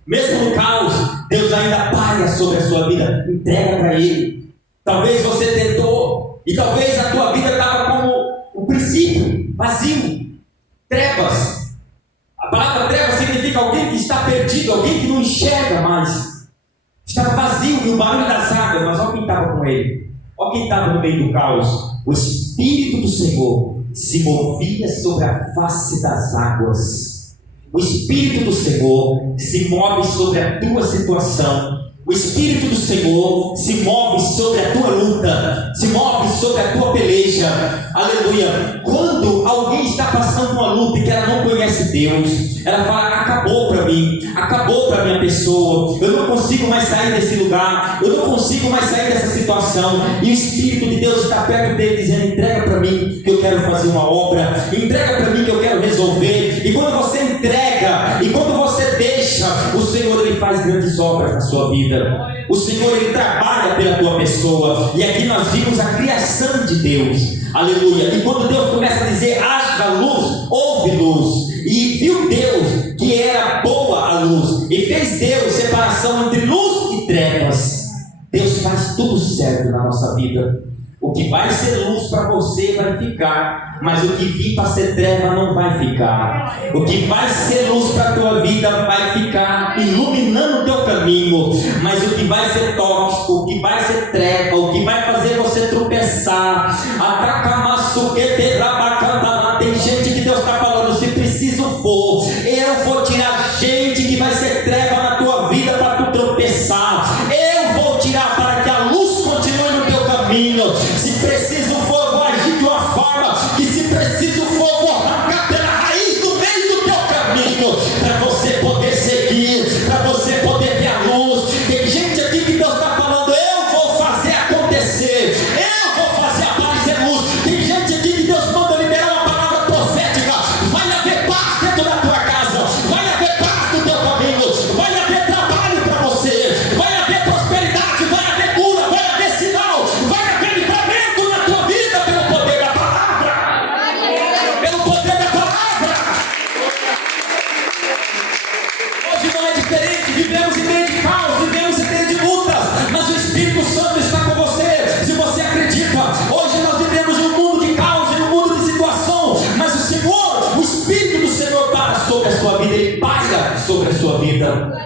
Mesmo no caos, Deus ainda paira sobre a sua vida. Entrega para Ele. Talvez você tentou, e talvez a tua vida estava como o princípio, vazio, trevas. A palavra trevas significa alguém que está perdido, alguém que não enxerga mais. Estava vazio e o barulho das águas, mas olha quem estava com ele. Olha quem estava no meio do caos. O Espírito do Senhor se movia sobre a face das águas. O Espírito do Senhor se move sobre a tua situação. O Espírito do Senhor se move sobre a tua luta, se move sobre a tua peleja. Aleluia. Quando alguém está passando uma luta e que ela não conhece Deus, ela fala: acabou para mim, acabou para minha pessoa, eu não consigo mais sair desse lugar, eu não consigo mais sair dessa situação. E o Espírito de Deus está perto dele dizendo: entrega para mim que eu quero fazer uma obra, entrega para mim que eu quero resolver. E quando você entrega, e quando você deixa, o Senhor Ele faz grandes obras na sua vida. O Senhor Ele trabalha pela tua pessoa. E aqui nós vimos a criação de Deus. Aleluia. E quando Deus começa a dizer: haja luz, houve luz. E viu Deus que era boa a luz, e fez Deus separação entre luz e trevas. Deus faz tudo certo na nossa vida. O que vai ser luz para você vai ficar, mas o que vir para ser treva não vai ficar. O que vai ser luz para a tua vida vai ficar iluminando o teu caminho, mas o que vai ser tóxico, o que vai ser treva, o que vai fazer você tropeçar, tem gente que Deus está falando: se preciso for, eu vou tirar gente que vai ser treva na tua vida para tu tropeçar. Eu vou tirar para que a luz continue no teu caminho. Se preciso for, eu vou agir de uma forma que, se preciso for, eu vou arrancar pela raiz do meio do teu caminho, para você poder seguir, para você poder ver a luz. Tem gente aqui que Deus está falando: eu vou fazer acontecer, eu vou fazer aparecer luz. Tem gente aqui que Deus manda liberar uma palavra profética: vai haver paz dentro da tua casa, vai haver paz no teu caminho, vai haver trabalho para você, vai haver prosperidade, vai haver cura, vai haver sinal, vai haver livramento na tua vida pelo poder da palavra. Pelo poder da palavra. Hoje não é diferente. Vivemos em meio de caos, vivemos em meio de lutas, mas o Espírito Santo está com você. Se você acredita, hoje nós vivemos em um mundo de caos, em um mundo de situação, mas o Senhor, o Espírito do Senhor para sobre a sua vida, Ele paira sobre a sua vida.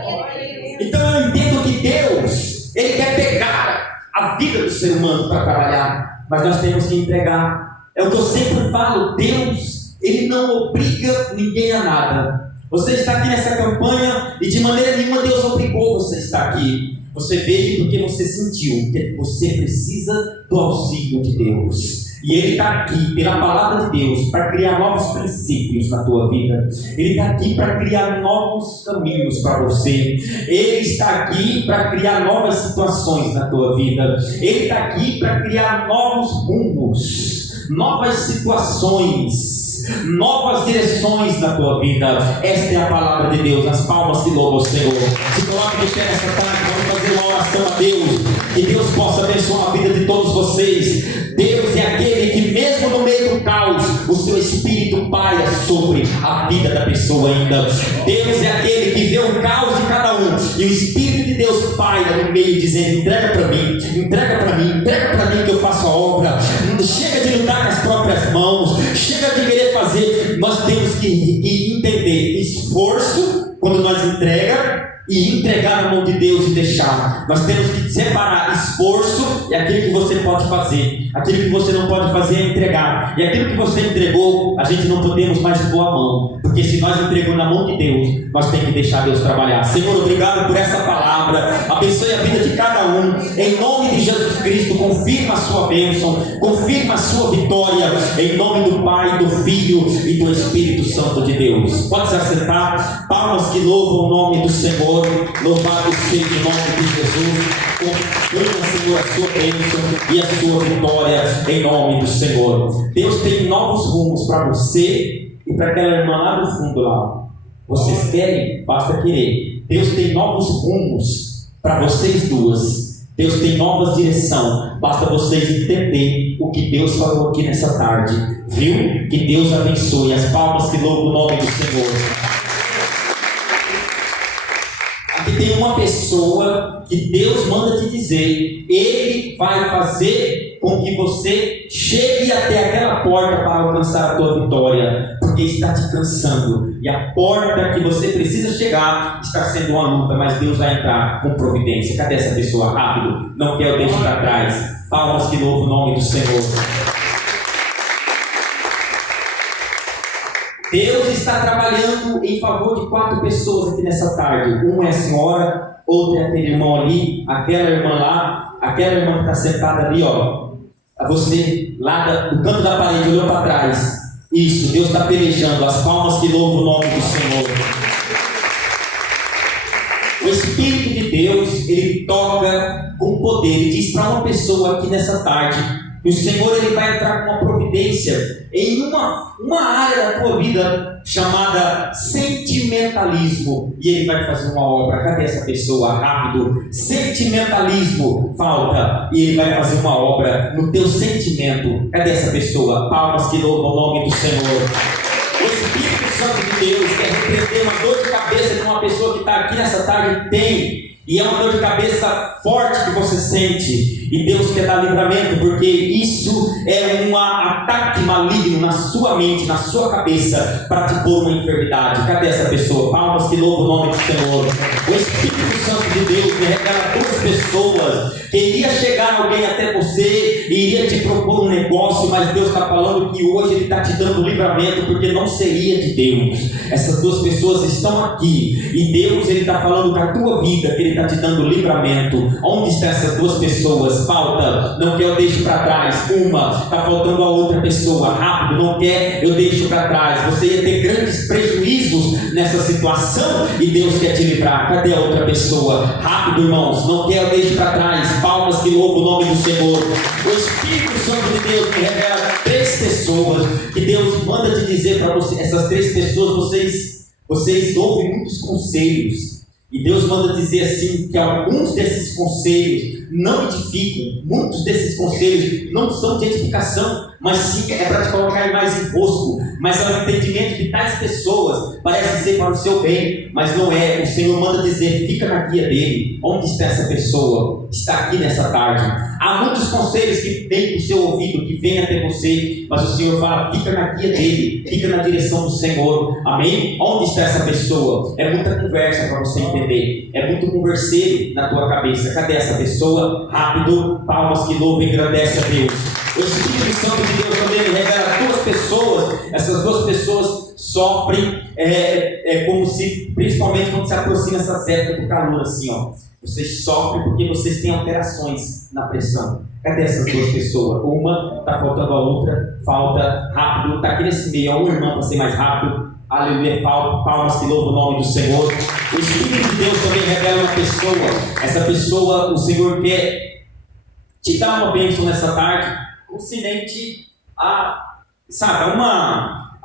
Então eu entendo que Deus, Ele quer pegar a vida do ser humano para trabalhar, mas nós temos que entregar. É o que eu sempre falo: Deus, Ele não obriga ninguém a nada. Você está aqui nessa campanha e de maneira nenhuma Deus obrigou você a estar aqui. Você veio porque você sentiu que você precisa do auxílio de Deus. E Ele está aqui pela palavra de Deus para criar novos princípios na tua vida. Ele está aqui para criar novos caminhos para você. Ele está aqui para criar novas situações na tua vida. Ele está aqui para criar novos rumos, novas situações, novas direções na tua vida. Esta é a palavra de Deus. As palmas que louvam o Senhor. Se coloque de pé nesta tarde. Vamos fazer uma oração a Deus. Que Deus possa abençoar a vida de todos vocês. Deus é aquele que, mesmo no meio do caos, o seu Espírito paira sobre a vida da pessoa ainda. Deus é aquele que vê o caos de cada um, e o Espírito de Deus paira no meio, dizendo: entrega para mim, entrega para mim, entrega para mim que eu faço a obra. Chega de lutar com as próprias mãos, chega de querer fazer. Nós temos que entender esforço quando nós entrega, e entregar na mão de Deus e deixar. Nós temos que separar esforço e aquilo que você pode fazer. Aquilo que você não pode fazer é entregar. E aquilo que você entregou, a gente não podemos mais pôr a mão. Porque se nós entregamos na mão de Deus, nós temos que deixar Deus trabalhar. Senhor, obrigado por essa palavra. Abençoe a vida de cada um. Em nome de Jesus Cristo, confirma a sua bênção, confirma a sua vitória. Em nome do Pai, do Filho e do Espírito Santo de Deus. Pode se assentar. Palmas que louvam o nome do Senhor. Louvado seja o nome de Jesus. Confirma, Senhor, a sua bênção e a sua vitória em nome do Senhor. Deus tem novos rumos para você e para aquela irmã lá no fundo lá. Vocês querem? Basta querer. Deus tem novos rumos para vocês duas. Deus tem nova direção. Basta vocês entenderem o que Deus falou aqui nessa tarde. Viu? Que Deus abençoe. As palmas que louvam o nome do Senhor. Aqui tem uma pessoa que Deus manda te dizer. Ele vai fazer com que você chegue até aquela porta para alcançar a tua vitória. Porque está te cansando. E a porta que você precisa chegar está sendo uma luta. Mas Deus vai entrar com providência. Cadê essa pessoa? Rápido. Não quer eu deixo para trás. Palmas que louvam o nome do Senhor. Deus está trabalhando em favor de 4 pessoas aqui nessa tarde. Uma é a senhora, outra é aquele irmão ali, aquela irmã lá, aquela irmã que está sentada ali, ó. Você lá do canto da parede olhou para trás. Isso, Deus está pelejando. As palmas que louvam o nome do Senhor. O Espírito de Deus, ele toca com poder. Ele diz para uma pessoa aqui nessa tarde que o Senhor ele vai entrar com uma providência em uma área da tua vida chamada sentimentalismo. E ele vai fazer uma obra. Cadê essa pessoa? Rápido. Sentimentalismo. Falta. E ele vai fazer uma obra no teu sentimento. Cadê essa pessoa? Palmas que louvam o nome do Senhor. O Espírito Santo de Deus quer repreender uma dor de cabeça que uma pessoa que está aqui nessa tarde tem. E é uma dor de cabeça forte que você sente. E Deus quer dar livramento, porque isso é um ataque maligno na sua mente, na sua cabeça, para te pôr uma enfermidade. Cadê essa pessoa? Palmas que louvam o nome do Senhor. O Espírito Santo de Deus me revela 2 pessoas. Que iria chegar alguém até você e iria te propor um negócio, mas Deus está falando que hoje Ele está te dando livramento, porque não seria de Deus. Essas 2 pessoas estão aqui e Deus Ele está falando da tua vida, que Ele está te dando livramento. Onde estão essas 2 pessoas? Falta, não quer eu deixo para trás. Uma, está faltando a outra pessoa. Rápido, não quer eu deixo para trás. Você ia ter grandes prejuízos nessa situação e Deus quer te livrar. Cadê a outra pessoa? Rápido, irmãos, não quer eu deixo para trás. Palmas que louvam o nome do Senhor. O Espírito Santo de Deus me revela 3 pessoas que Deus manda te dizer para você. Essas 3 pessoas, vocês ouvem muitos conselhos. E Deus manda dizer assim, que alguns desses conselhos não edificam. Muitos desses conselhos não são de edificação, mas sim é para te colocar mais em risco. Mas é o entendimento que tais pessoas parecem ser para o seu bem, mas não é. O Senhor manda dizer, fica na guia dele. Onde está essa pessoa? Está aqui nessa tarde. Há muitos conselhos que vêm para o seu ouvido, que vêm até você, mas o Senhor fala, fica na guia dele, fica na direção do Senhor. Amém? Onde está essa pessoa? É muita conversa para você entender. É muito converseiro na tua cabeça. Cadê essa pessoa? Rápido, palmas que louvam e engrandece a Deus. O Espírito Santo de Deus também revela 2 pessoas. Essas 2 pessoas sofrem, como se, principalmente quando se aproxima essas épocas do calor, assim, ó. Vocês sofrem porque vocês têm alterações na pressão. Cadê essas 2 pessoas? Uma, está faltando a outra, falta rápido, está aqui nesse meio, uma irmã para ser mais rápido. Aleluia, palmas que louvam o nome do Senhor. O Espírito de Deus também revela uma pessoa. Essa pessoa, o Senhor quer te dar uma bênção nessa tarde, concernente a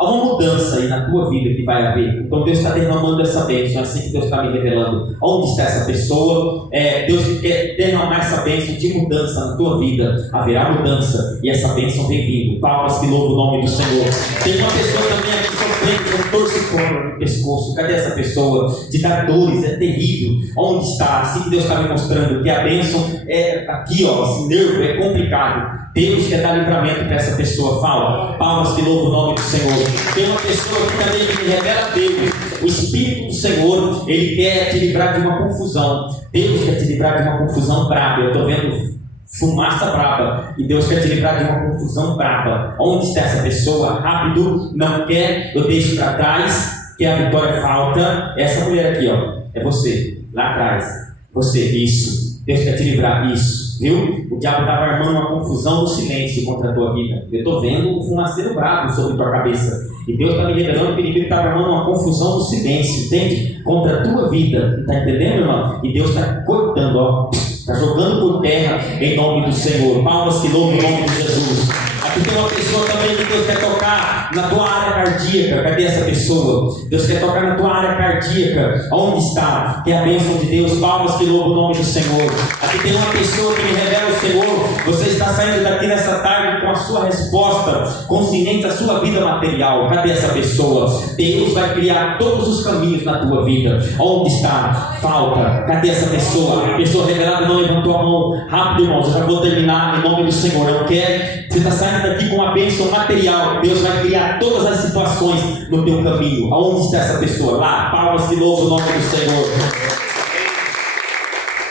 uma mudança aí na tua vida que vai haver. Então Deus está derramando essa bênção, é assim que Deus está me revelando. Onde está essa pessoa? Deus quer derramar essa bênção de mudança na tua vida. Haverá mudança e essa bênção vem vindo. Palmas que louvam o nome do Senhor. Tem uma pessoa também aqui sofrendo com torcicolo no pescoço. Cadê essa pessoa? De dar dores, é terrível. Onde está? Assim que Deus está me mostrando que a bênção é aqui, ó, esse nervo é complicado. Deus quer dar livramento para essa pessoa. Fala, palmas que louvam o nome do Senhor. Tem uma pessoa aqui também que me revela Deus. O Espírito do Senhor, Ele quer te livrar de uma confusão. Deus quer te livrar de uma confusão braba. Eu estou vendo fumaça braba, e Deus quer te livrar de uma confusão braba. Onde está essa pessoa? Rápido, não quer, eu deixo para trás, que a vitória falta. Essa mulher aqui, ó, é você, lá atrás, você, isso. Deus quer te livrar, isso, viu? O diabo estava armando uma confusão no silêncio contra a tua vida. Eu estou vendo um fumaceiro bravo sobre a tua cabeça, e Deus está me revelando que o inimigo estava armando uma confusão no silêncio, entende? Contra a tua vida, está entendendo, irmão? E Deus está cortando, ó, está jogando por terra em nome do Senhor. Palmas que louvam o nome de Jesus. Aqui tem uma pessoa também que Deus quer tocar na tua área cardíaca. Cadê essa pessoa? Deus quer tocar na tua área cardíaca. Onde está? Que é a bênção de Deus. Palmas que louvam o nome do Senhor. Aqui tem uma pessoa que me revela o Senhor. Você está saindo daqui nessa tarde com a sua resposta consciente da sua vida material. Cadê essa pessoa? Deus vai criar todos os caminhos na tua vida. Onde está? Falta. Cadê essa pessoa? Pessoa revelada não levantou a mão. Rápido, irmãos, eu já vou terminar em nome do Senhor. Não quer? Você está saindo daqui com a bênção material. Deus vai criar todas as situações no teu caminho. Aonde está essa pessoa? Lá. Palmas que louvam o nome do Senhor.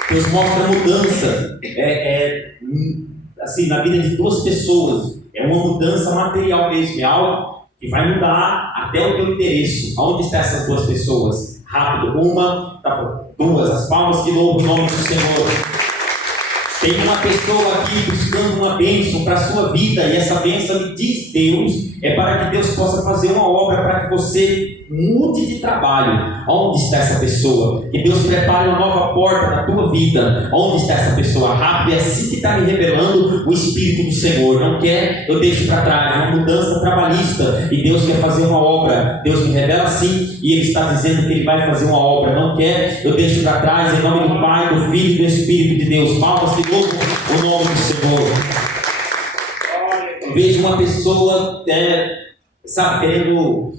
Deus mostra mudança. Assim, na vida de duas pessoas. É uma mudança material mesmo. É algo que vai mudar até o teu endereço. Aonde estão essas duas pessoas? Rápido. Uma, duas. As palmas que louvam o nome do Senhor. Tem uma pessoa aqui buscando uma bênção para a sua vida, e essa bênção, me diz Deus, é para que Deus possa fazer uma obra para que você mude de trabalho. Onde está essa pessoa? Que Deus prepare uma nova porta na tua vida. Onde está essa pessoa? Rápido, é assim que está me revelando o Espírito do Senhor. Não quer? Eu deixo para trás. Uma mudança trabalhista, e Deus quer fazer uma obra. Deus me revela assim, e Ele está dizendo que Ele vai fazer uma obra. Não quer? Eu deixo para trás, em nome do Pai, do Filho e do Espírito de Deus. Palmas que louvam o nome do Senhor. Vejo uma pessoa querendo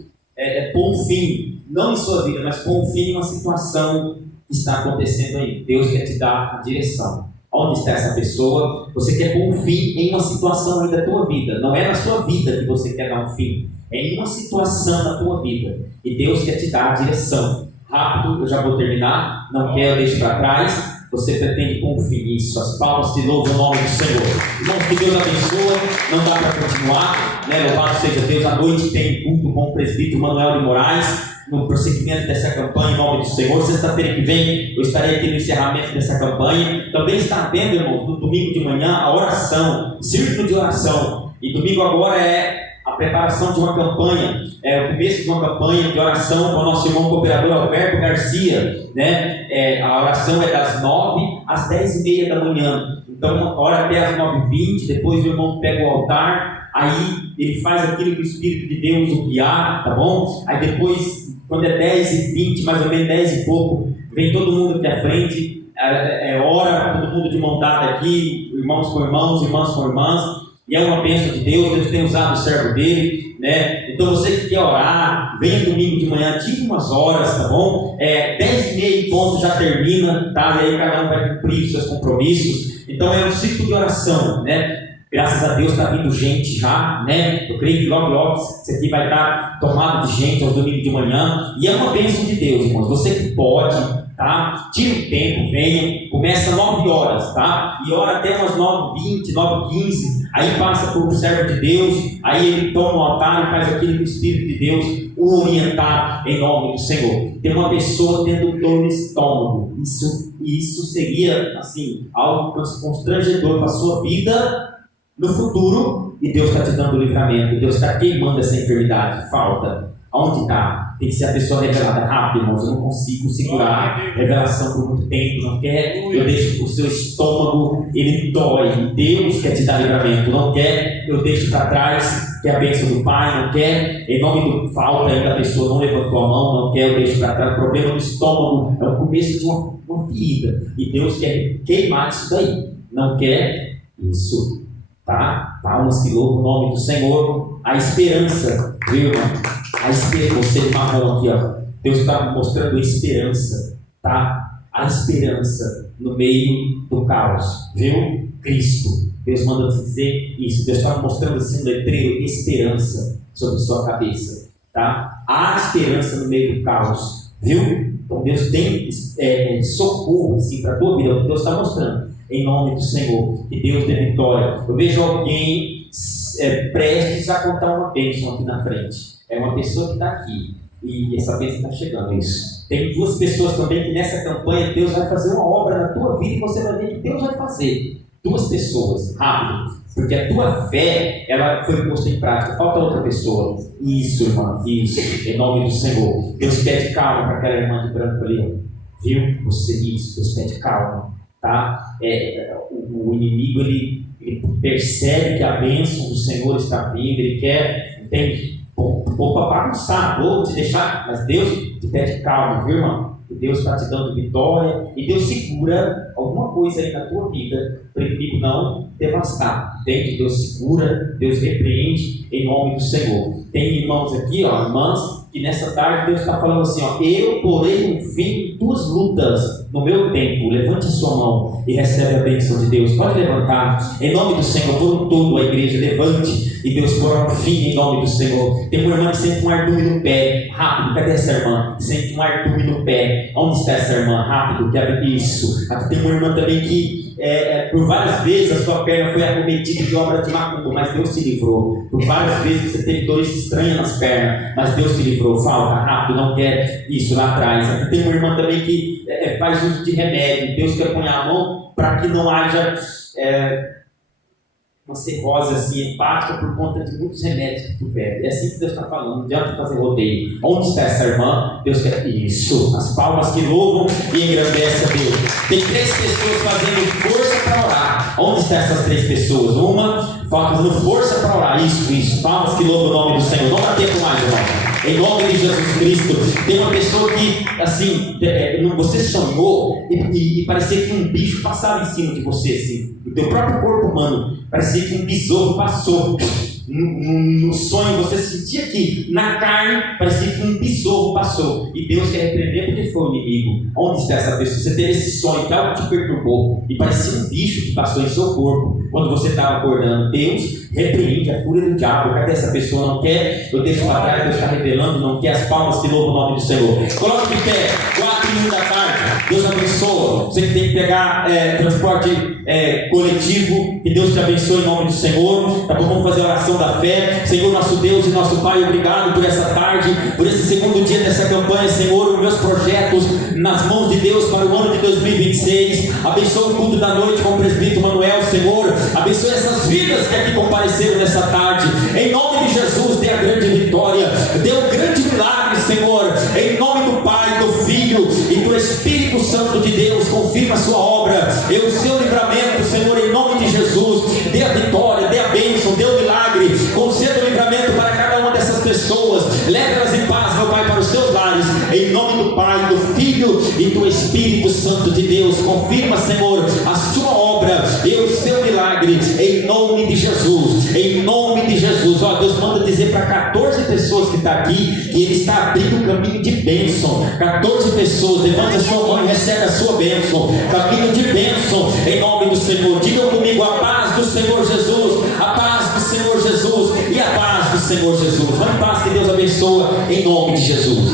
pôr um fim, não em sua vida, mas pôr um fim em uma situação que está acontecendo aí. Deus quer te dar a direção. Onde está essa pessoa? Você quer pôr um fim em uma situação aí da tua vida. Não é na sua vida que você quer dar um fim, é em uma situação da tua vida, e Deus quer te dar a direção. Rápido, eu já vou terminar. Não quer, eu deixo para trás. Você pretende pôr um fim nisso. As palmas te louvam o nome do Senhor. Irmãos, que Deus abençoe. Não dá para continuar, né? Louvado seja Deus. À noite tem culto com o presbítero Manuel de Moraes, no prosseguimento dessa campanha em nome do Senhor. Sexta-feira que vem eu estarei aqui no encerramento dessa campanha. Também está vendo, irmãos, no domingo de manhã, a oração, círculo de oração. E domingo agora é a preparação de uma campanha, o começo de uma campanha de oração com o nosso irmão cooperador Alberto Garcia, né? A oração é das 9 às 10h30 da manhã. Então, ora até às 9h20, depois o irmão pega o altar, aí ele faz aquilo que o Espírito de Deus o guiar, tá bom? Aí depois, quando é 10h20, mais ou menos 10 e pouco, vem todo mundo aqui à frente, ora, todo mundo de mão dada aqui, irmãos com irmãos, irmãs com irmãs. E é uma bênção de Deus, Deus tem usado o servo dele, né? Então você que quer orar, venha domingo de manhã, tire umas horas, tá bom? 10h30 ponto já termina, tá? E aí cada um vai cumprir os seus compromissos. Então é um ciclo de oração, né? Graças a Deus está vindo gente já, né? Eu creio que logo isso aqui vai estar tomado de gente aos domingos de manhã. E é uma bênção de Deus, irmãos. Você que pode, tá? Tira um tempo, venha. Começa 9 horas, tá? E ora até umas 9h20, 9h15. Aí passa por um servo de Deus. Aí ele toma o altar e faz aquilo que o Espírito de Deus o orientar em nome do Senhor. Tem uma pessoa tendo dor no estômago. Isso seria, assim, algo constrangedor para a sua vida no futuro, e Deus está te dando o livramento. Deus está queimando essa enfermidade. Falta. Aonde está? Tem que ser a pessoa revelada rápido, irmãos. Eu não consigo segurar revelação por muito tempo. Não quer? Eu deixo o seu estômago, ele dói. Deus quer te dar livramento. Não quer? Eu deixo para trás, que é a bênção do Pai. Não quer? Em nome do falta ainda, a pessoa não levantou a mão. Não quer? Eu deixo para trás. O problema do estômago é o começo de uma ferida, e Deus quer queimar isso daí. Não quer? Isso. Tá? Palmas que louvam o nome do Senhor. A esperança, viu, irmão? A esperança, você marrom aqui, ó. Deus está mostrando a esperança, tá? A esperança no meio do caos, viu? Cristo. Deus manda te dizer isso. Deus está mostrando assim um letreiro, esperança, sobre sua cabeça. tá? Há esperança no meio do caos, viu? Então Deus tem socorro assim, para a tua vida, é o que Deus está mostrando, em nome do Senhor, que Deus dê vitória. Eu vejo alguém prestes a contar uma bênção aqui na frente, é uma pessoa que está aqui, e essa bênção está chegando, isso. Tem duas pessoas também que nessa campanha Deus vai fazer uma obra na tua vida, e você vai ver que Deus vai fazer. Duas pessoas, rápido, porque a tua fé, ela foi posta em prática. Falta outra pessoa. Isso, irmã, isso, em nome do Senhor. Deus pede calma para aquela irmã de branco ali, viu? Você, isso, Deus pede calma, tá? O inimigo, ele percebe que a bênção do Senhor está vindo, ele quer, entende? Vou bagunçar, vou te deixar, mas Deus te pede calma, viu, irmão? Que Deus está te dando vitória, e Deus segura alguma coisa aí na tua vida para o inimigo não devastar, entende? Deus segura, Deus repreende em nome do Senhor. Tem irmãos aqui, irmãs, que nessa tarde Deus está falando assim, eu porei um fim em tuas lutas no meu tempo. Levante a sua mão e recebe a bênção de Deus. Pode levantar, em nome do Senhor, por um todo a igreja, levante, e Deus porá um fim em nome do Senhor. Tem uma irmã que sente um ardume no pé, rápido, cadê essa irmã? Sente um ardume no pé, onde está essa irmã? Rápido, isso. Aqui tem uma irmã também que por várias vezes a sua perna foi acometida de obra de macumba, mas Deus te livrou. Por várias vezes você teve dores estranhas nas pernas, mas Deus te livrou. Falta, rápido, não quer isso lá atrás. Aqui tem uma irmã também que faz uso de remédio. Deus quer pôr a mão para que não haja uma cirrose assim, hepática por conta de muitos remédios que tu bebe. É assim que Deus está falando, não adianta fazer rodeio. Onde está essa irmã? Deus quer isso. As palmas que louvam e engrandecem a Deus. Tem 3 pessoas fazendo força para orar. Onde estão essas 3 pessoas? Uma fazendo força para orar. Isso. Palmas que louvam o nome do Senhor. Não dá tempo mais, irmão. Em nome de Jesus Cristo. Tem uma pessoa que, assim, você sonhou e parecia que um bicho passava em cima de você, assim, do teu próprio corpo humano. Parecia que um besouro passou. No sonho você sentia que na carne parecia que um besouro passou. E Deus quer repreender porque foi o inimigo. Onde está essa pessoa? Você teve esse sonho que algo te perturbou e parecia um bicho que passou em seu corpo quando você estava acordando. Deus repreende a fúria do diabo. Cadê essa pessoa? Não quer? Eu deixo para trás, Deus está revelando. Não quer? As palmas que louvam o nome do Senhor. Coloque de pé, 4h01 da tarde. Deus abençoa. Você que tem que pegar transporte coletivo, que Deus te abençoe em nome do Senhor. Tá bom? Vamos fazer a oração da fé. Senhor, nosso Deus e nosso Pai, obrigado por essa tarde, por esse segundo dia dessa campanha. Senhor, os meus projetos nas mãos de Deus para o ano de 2026. Abençoa o culto da noite com o presbítero Manuel, Senhor. Abençoe essas vidas que aqui compareceram nessa tarde. Em nome de Jesus, dê a grande vitória, dê o grande milagre, Senhor. Em nome do Pai, do Filho e do Espírito Santo de Deus, confirma a sua obra e o seu livramento, Senhor, em nome de Jesus. Dê a vitória, dê a bênção, dê o milagre, conceda o livramento para cada uma dessas pessoas. Leve-las em paz, meu Pai, para os seus lares, em nome do Pai, do Filho e do Espírito Santo de Deus. Confirma, Senhor, a sua obra e o seu milagre, em nome de Jesus. Em nome de Jesus. Deus manda dizer para 14 pessoas que estão aqui que Ele está abrindo o caminho de bênção. 14 pessoas, levanta a sua mão e recebe a sua bênção. Caminho de bênção, em nome do Senhor. Diga comigo: a paz do Senhor Jesus, a paz do Senhor Jesus e a paz do Senhor Jesus. Vai em paz, que Deus abençoa, em nome de Jesus.